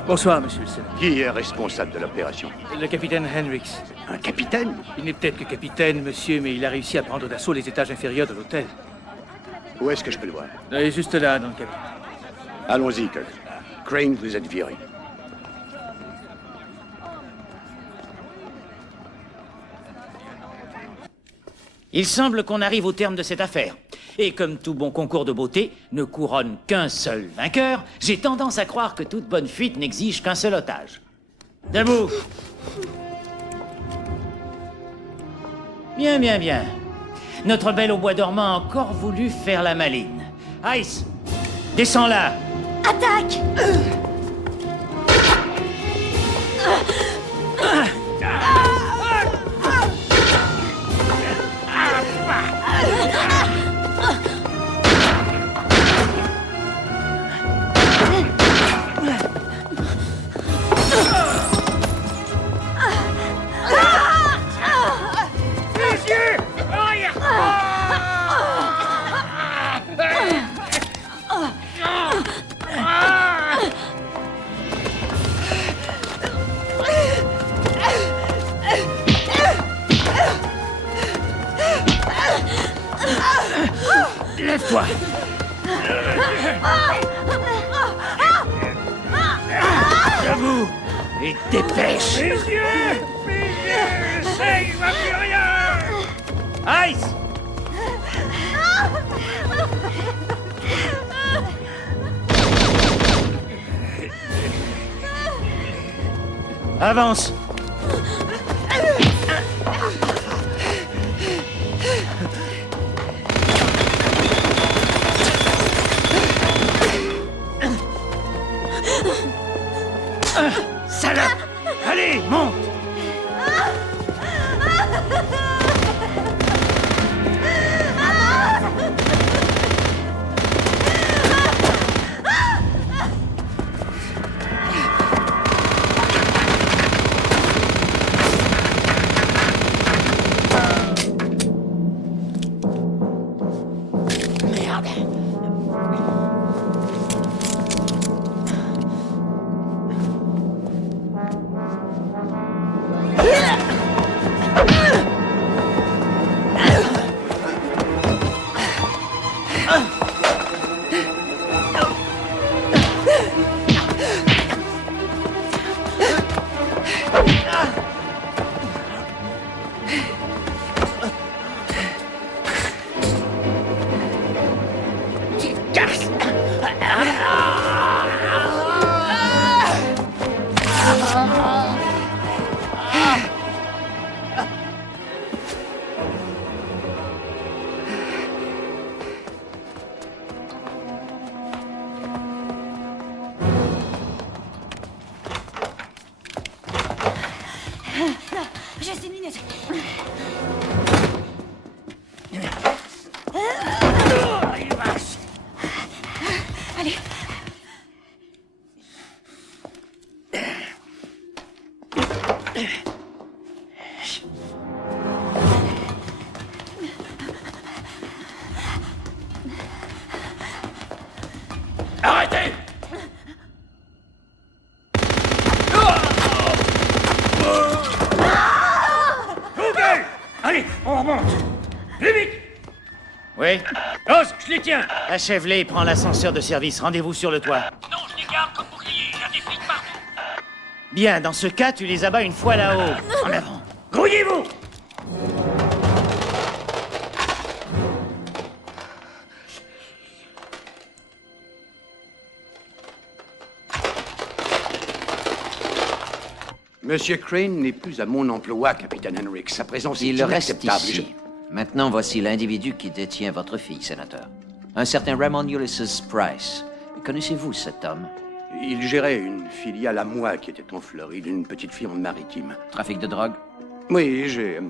Bonsoir, monsieur le sénateur. Qui est responsable de l'opération? Le capitaine Hendricks. Un capitaine? Il n'est peut-être que capitaine, monsieur, mais il a réussi à prendre d'assaut les étages inférieurs de l'hôtel. Où est-ce que je peux le voir? Il est juste là, dans le cabine. Allons-y, Kirk. Crane, vous êtes viré. Il semble qu'on arrive au terme de cette affaire. Et comme tout bon concours de beauté ne couronne qu'un seul vainqueur, j'ai tendance à croire que toute bonne fuite n'exige qu'un seul otage. Debout! Bien, bien, bien. Notre belle au bois dormant a encore voulu faire la maline. Ice, descends là! Attaque! Lève-toi! Debout! Et dépêche! Mes yeux! Le saigne, je vois plus rien! Ice! Avance! Salope! Allez, monte! Juste une minute. Allez. Arrêtez! Ok! Allez, on remonte! Plus vite! Oui? Oz, je les tiens! Achève-les et prends l'ascenseur de service. Rendez-vous sur le toit. Non, je les garde comme bouclier, il y a des flics partout! Bien, dans ce cas, tu les abats une fois là-haut. En avant. Grouillez-vous! Monsieur Crane n'est plus à mon emploi, capitaine Henrik. Sa présence est Il reste inacceptable. ici. Maintenant, voici l'individu qui détient votre fille, sénateur. Un certain Ramon Ulysses Price. Connaissez-vous cet homme? Il gérait une filiale à moi qui était en Floride, une petite firme maritime. Trafic de drogue? Oui, j'ai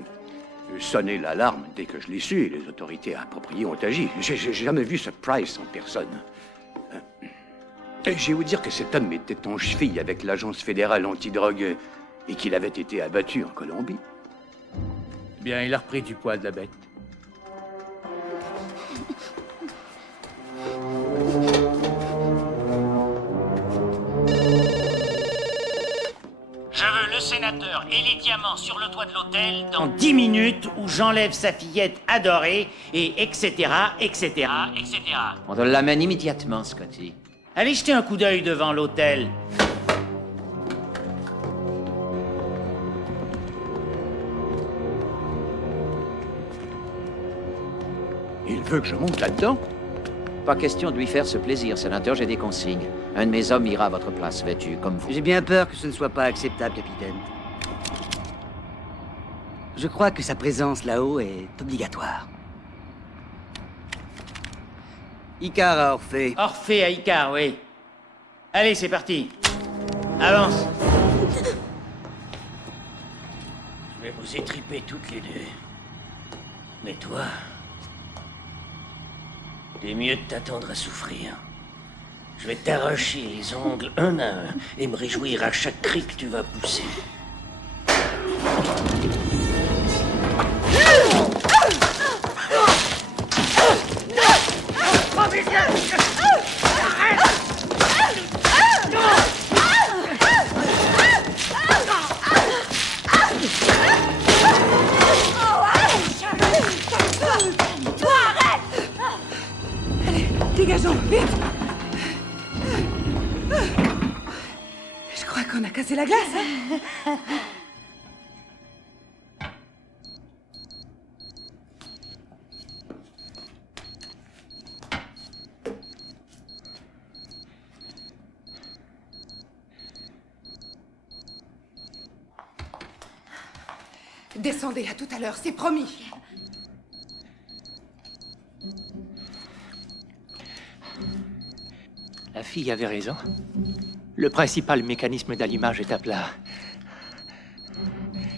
sonné l'alarme dès que je l'ai su et les autorités appropriées ont agi. J'ai jamais vu ce Price en personne. J'ai ouï dire que cet homme était en cheville avec l'agence fédérale antidrogue et qu'il avait été abattu en Colombie. Bien, il a repris du poids de la bête. Je veux le sénateur et les diamants sur le toit de l'hôtel dans 10 minutes où j'enlève sa fillette adorée et etc., etc., etc. On te l'amène immédiatement, Scotty. Allez jeter un coup d'œil devant l'hôtel. Il veut que je monte là-dedans? Pas question de lui faire ce plaisir, sénateur, j'ai des consignes. Un de mes hommes ira à votre place, vêtu comme vous. J'ai bien peur que ce ne soit pas acceptable, capitaine. Je crois que sa présence là-haut est obligatoire. Icar à Orphée. Orphée à Icar, oui. Allez, c'est parti. Avance. Je vais vous étriper toutes les deux. Mais toi, t'es mieux de t'attendre à souffrir. Je vais t'arracher les ongles un à un et me réjouir à chaque cri que tu vas pousser. Dégageons, vite! Je crois qu'on a cassé la glace, hein? Descendez, à tout à l'heure, c'est promis. La fille avait raison. Le principal mécanisme d'allumage est à plat.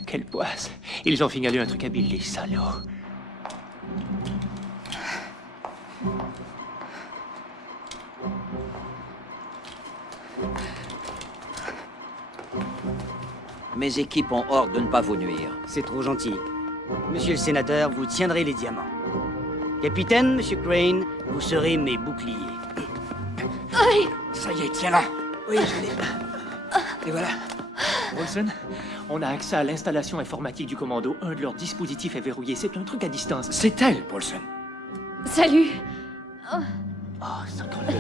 Quelle poisse. Ils ont signalé un truc habile, les salauds. Mes équipes ont ordre de ne pas vous nuire. C'est trop gentil. Monsieur le sénateur, vous tiendrez les diamants. Capitaine, monsieur Crane, vous serez mes boucliers. Ça y est, tiens-la. Oui, je l'ai. Et voilà. Wilson, on a accès à l'installation informatique du commando. Un de leurs dispositifs est verrouillé. C'est un truc à distance. C'est elle, Paulson. Salut. Oh, sacre-le.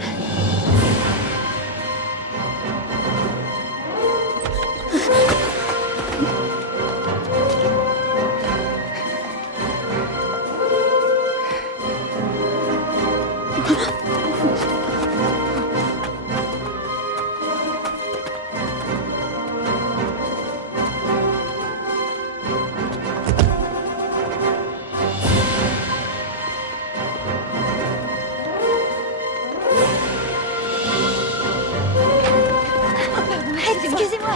Excusez-moi.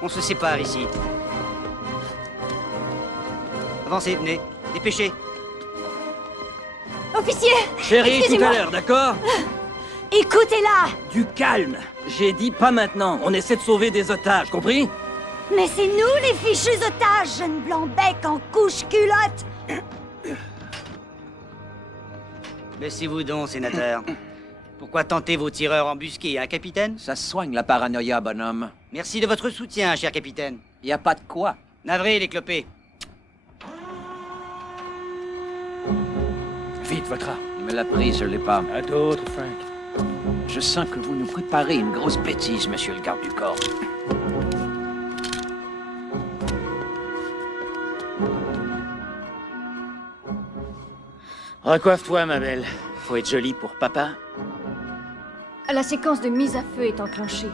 On se sépare ici. Avancez, venez. Dépêchez. Officier! Chérie, tout excusez-moi. à l'heure, d'accord? Écoutez-la! Du calme. J'ai dit pas maintenant. On essaie de sauver des otages, compris? Mais c'est nous les fichus otages, jeune blanc-bec en couche culotte! Laissez-vous donc, sénateur. Pourquoi tenter vos tireurs embusqués, hein, capitaine? Ça soigne la paranoïa, bonhomme. Merci de votre soutien, cher capitaine. Y a pas de quoi. Navré, les clopés. Vite, votre arme. Il me l'a prise, je l'ai pas. À d'autres, Frank. Je sens que vous nous préparez une grosse bêtise, monsieur le garde du corps. Recoiffe-toi, ma belle. Faut être jolie pour papa. La séquence de mise à feu est enclenchée.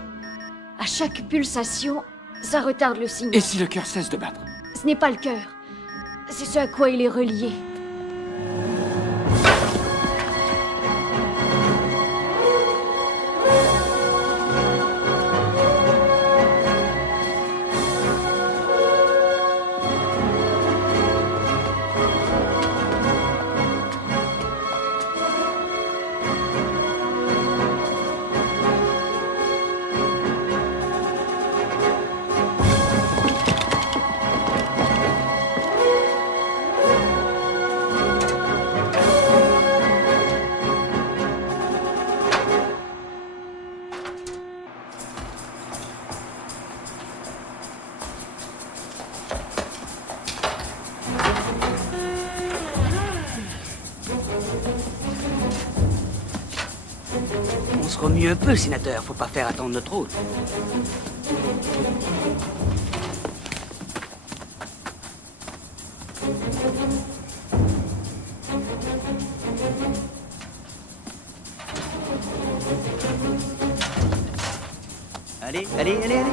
À chaque pulsation, ça retarde le signal. Et si le cœur cesse de battre? Ce n'est pas le cœur. C'est ce à quoi il est relié. On se remue un peu, sénateur. Faut pas faire attendre notre hôte. Allez, allez, allez, allez.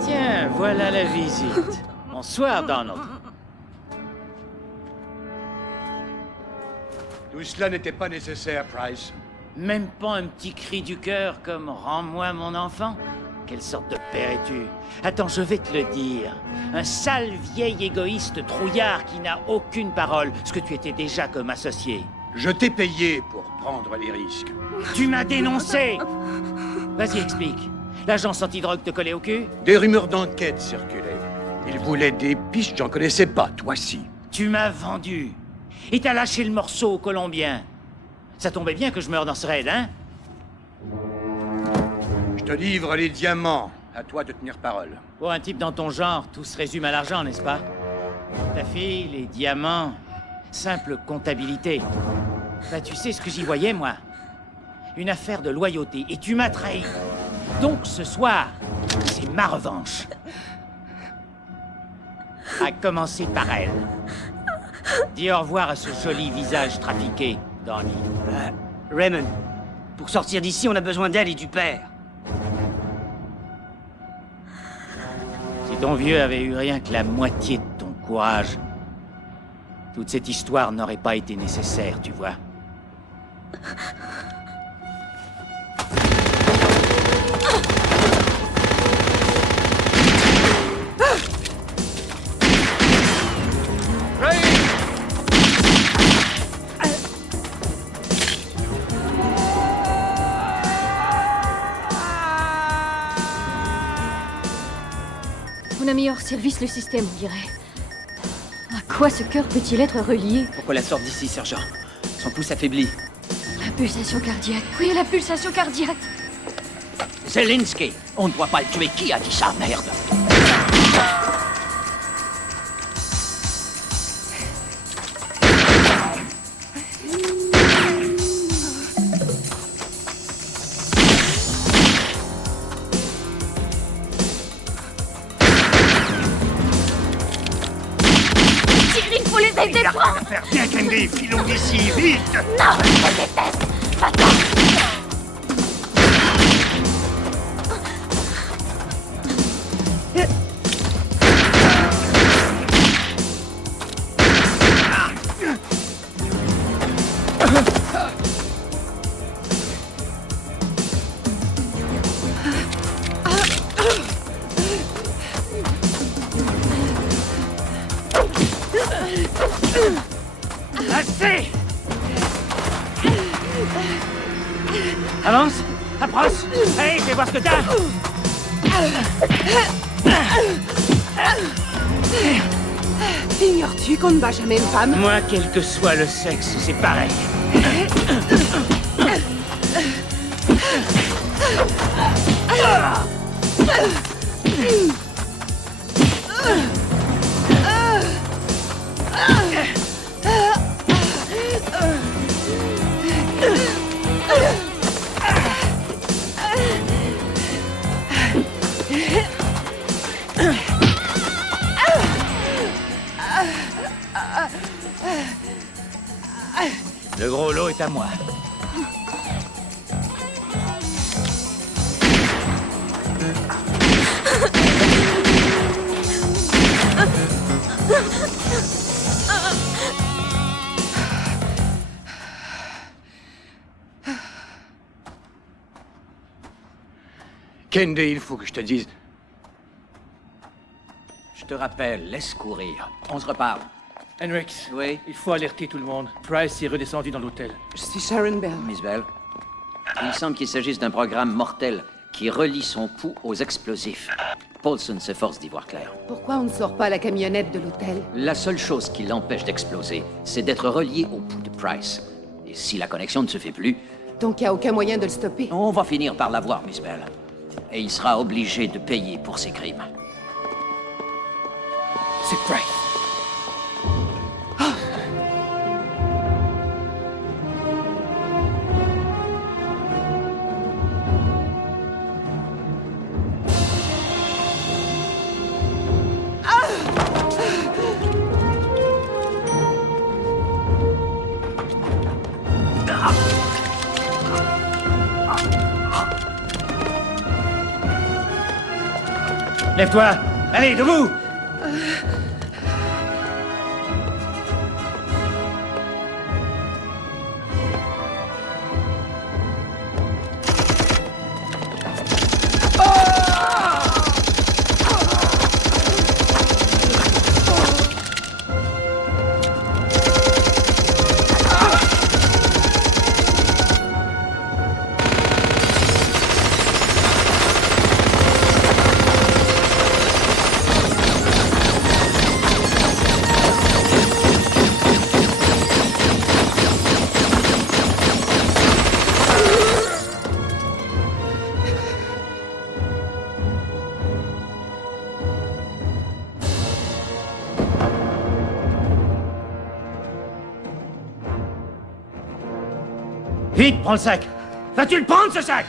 Tiens, voilà la visite. Bonsoir, Donald. Tout cela n'était pas nécessaire, Price. Même pas un petit cri du cœur comme « Rends-moi mon enfant ». Quelle sorte de père es-tu? Attends, je vais te le dire. Un sale vieil égoïste trouillard qui n'a aucune parole, ce que tu étais déjà comme associé. Je t'ai payé pour prendre les risques. Tu m'as dénoncé! Vas-y, explique. L'agence antidrogue te collait au cul? Des rumeurs d'enquête circulaient. Il voulait des pistes, j'en connaissais pas, toi si. Tu m'as vendu. Et t'as lâché le morceau aux Colombiens. Ça tombait bien que je meure dans ce raid, hein? Je te livre les diamants. À toi de tenir parole. Pour un type dans ton genre, tout se résume à l'argent, n'est-ce pas? Ta fille, les diamants, simple comptabilité. Bah, tu sais ce que j'y voyais, moi? Une affaire de loyauté, et tu m'as trahi. Donc, ce soir, c'est ma revanche. À commencer par elle. Dis au revoir à ce joli visage trafiqué, Donnie. Raymond, pour sortir d'ici, on a besoin d'elle et du père. Si ton vieux avait eu rien que la moitié de ton courage, toute cette histoire n'aurait pas été nécessaire, tu vois. a mis hors service le système, on dirait. À quoi ce cœur peut-il être relié? Pourquoi la sorte d'ici, sergent? Son pouce affaibli. La pulsation cardiaque. Oui, la pulsation cardiaque. Zelensky, on ne doit pas le tuer. Qui a dit ça, merde? Thierry, il faut les aider, prends! Faire bien, Candy, filons d'ici, vite! Non, je te déteste! Va-t'en! Assez! Avance! Approche! Allez, fais voir ce que t'as! Ignores-tu qu'on ne bat jamais une femme? Moi, quel que soit le sexe, c'est pareil. Le gros lot est à moi. Candy, il faut que je te dise... Je te rappelle, laisse courir. On se reparle. Henrix, oui? Il faut alerter tout le monde. Price est redescendu dans l'hôtel. Je suis Sharon Bell. Miss Bell, il semble qu'il s'agisse d'un programme mortel qui relie son pouls aux explosifs. Paulson s'efforce d'y voir clair. Pourquoi on ne sort pas la camionnette de l'hôtel? La seule chose qui l'empêche d'exploser, c'est d'être relié au pouls de Price. Et si la connexion ne se fait plus... Donc il n'y a aucun moyen de le stopper? On va finir par l'avoir, Miss Bell. Et il sera obligé de payer pour ses crimes. C'est Price. Lève-toi! Allez, debout! Vite, prends le sac! Vas-tu le prendre, ce sac?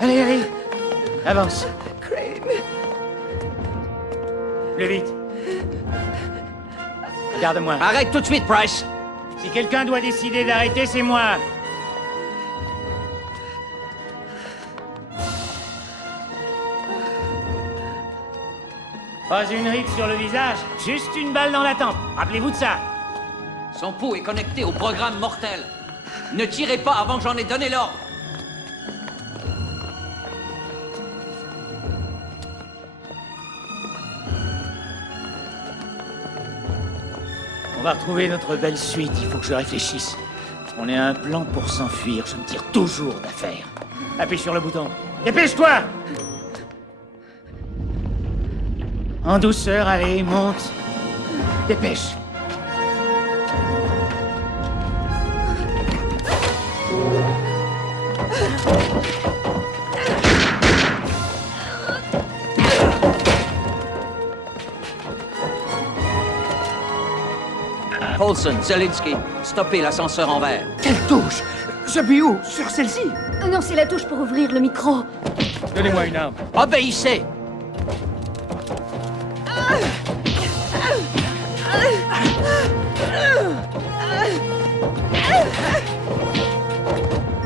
Allez, allez! Avance! Crane! Plus vite! Regarde-moi. Arrête tout de suite, Price! Si quelqu'un doit décider d'arrêter, c'est moi! Pas une ride sur le visage, juste une balle dans la tempe. Rappelez-vous de ça. Son pouls est connecté au programme mortel. Ne tirez pas avant que j'en ai donné l'ordre. On va retrouver notre belle suite, il faut que je réfléchisse. On est à un plan pour s'enfuir, je me tire toujours d'affaire. Appuie sur le bouton. Dépêche-toi! En douceur, allez, monte. Dépêche. Paulson, Zelensky, stoppez l'ascenseur en verre. Quelle touche? J'appuie où? Sur celle-ci? Non, c'est la touche pour ouvrir le micro. Donnez-moi une arme. Obéissez!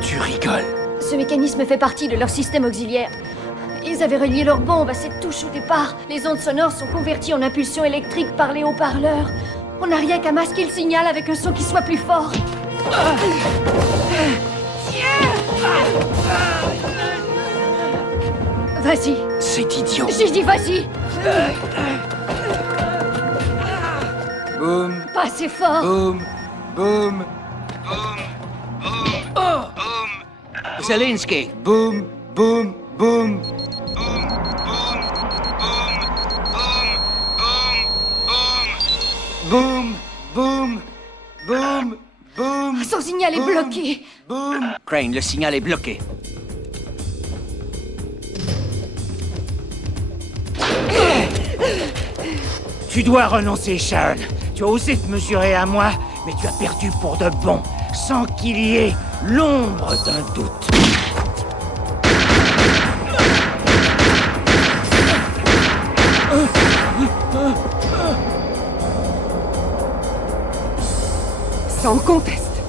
Tu rigoles. Ce mécanisme fait partie de leur système auxiliaire. Ils avaient relié leur bombe à cette touche au départ. Les ondes sonores sont converties en impulsions électriques par les haut-parleurs. On n'a rien qu'à masquer le signal avec un son qui soit plus fort. Vas-y. C'est idiot. J'ai dit vas-y. Boum. Pas assez fort. Boum. Boum. Zelensky. Boum. Boum. Boum. Boum. Boum. Boum. Boum. Son signal est bloqué. Boum. Crane, le signal est bloqué. Tu dois renoncer, Sharon. Tu as osé te mesurer à moi, mais tu as perdu pour de bon, sans qu'il y ait l'ombre d'un doute. Sans conteste.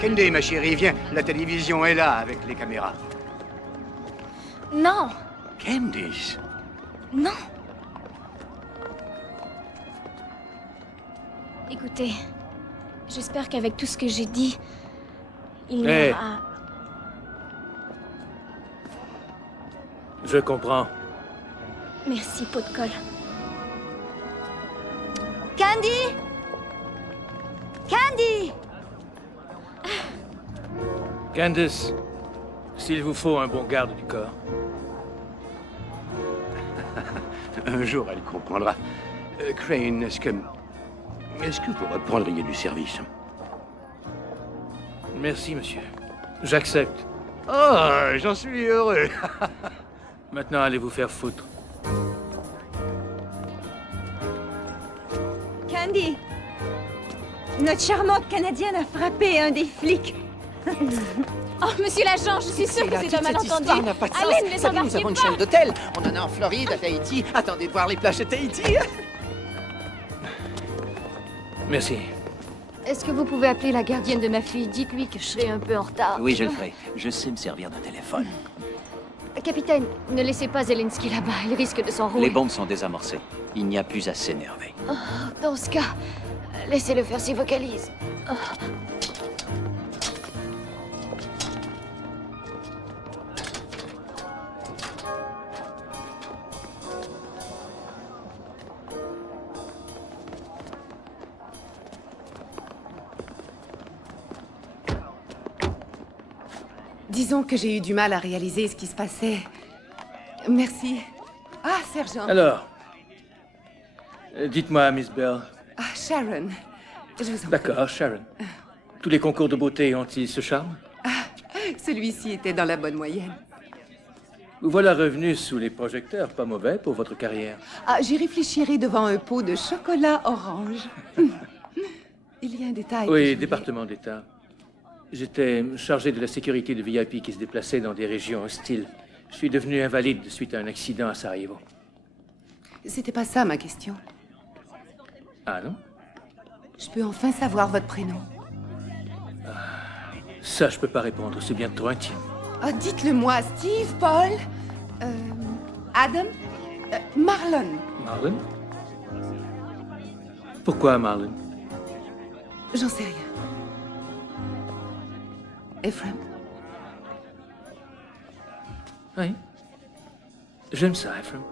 Kendi, ma chérie, viens. La télévision est là avec les caméras. Non, Candice. non. Écoutez, j'espère qu'avec tout ce que j'ai dit, il y Hey. aura... Je comprends. Merci, pot de colle. Candy Candy Candace, s'il vous faut un bon garde du corps. Un jour, elle comprendra. Crane, est-ce que vous reprendriez du service? Merci, monsieur. J'accepte. Oh, j'en suis heureux. Maintenant, allez vous faire foutre. Candy, notre charmante Canadienne a frappé un des flics. Oh, monsieur l'agent, je suis sûre que c'est un malentendu. n'a pas de sens. Allez, ne les Vous savez, nous embarquez avons une pas. chaîne d'hôtels. On en a en Floride, à Tahiti. Attendez de voir les plages de Tahiti. Merci. Est-ce que vous pouvez appeler la gardienne de ma fille? Dites-lui que je serai un peu en retard. Oui, je le ferai. Je sais me servir d'un téléphone. Capitaine, ne laissez pas Zelensky là-bas. Il risque de s'enrouler. Les bombes sont désamorcées. Il n'y a plus à s'énerver. Oh, dans ce cas, laissez-le faire ses vocalises. Oh. Disons que j'ai eu du mal à réaliser ce qui se passait. Merci. Ah, sergent. Alors, dites-moi, Miss Bell. Ah, Sharon. Je vous en prie. D'accord, Sharon. Tous les concours de beauté ont-ils ce charme? Celui-ci était dans la bonne moyenne. Vous voilà revenu sous les projecteurs, pas mauvais pour votre carrière. Ah, j'y réfléchirai devant un pot de chocolat orange. Il y a un détail. que Oui, je voulais- département d'État. J'étais chargé de la sécurité de VIP qui se déplaçaient dans des régions hostiles. Je suis devenu invalide suite à un accident à Sarajevo. C'était pas ça ma question. Ah non? Je peux enfin savoir votre prénom. Ça, je peux pas répondre, c'est bien trop intime. Ah, dites-le-moi, Steve, Paul, Adam, Marlon. Marlon? Pourquoi Marlon? J'en sais rien. Ephraim. Oui. J'aime ça, Ephraim.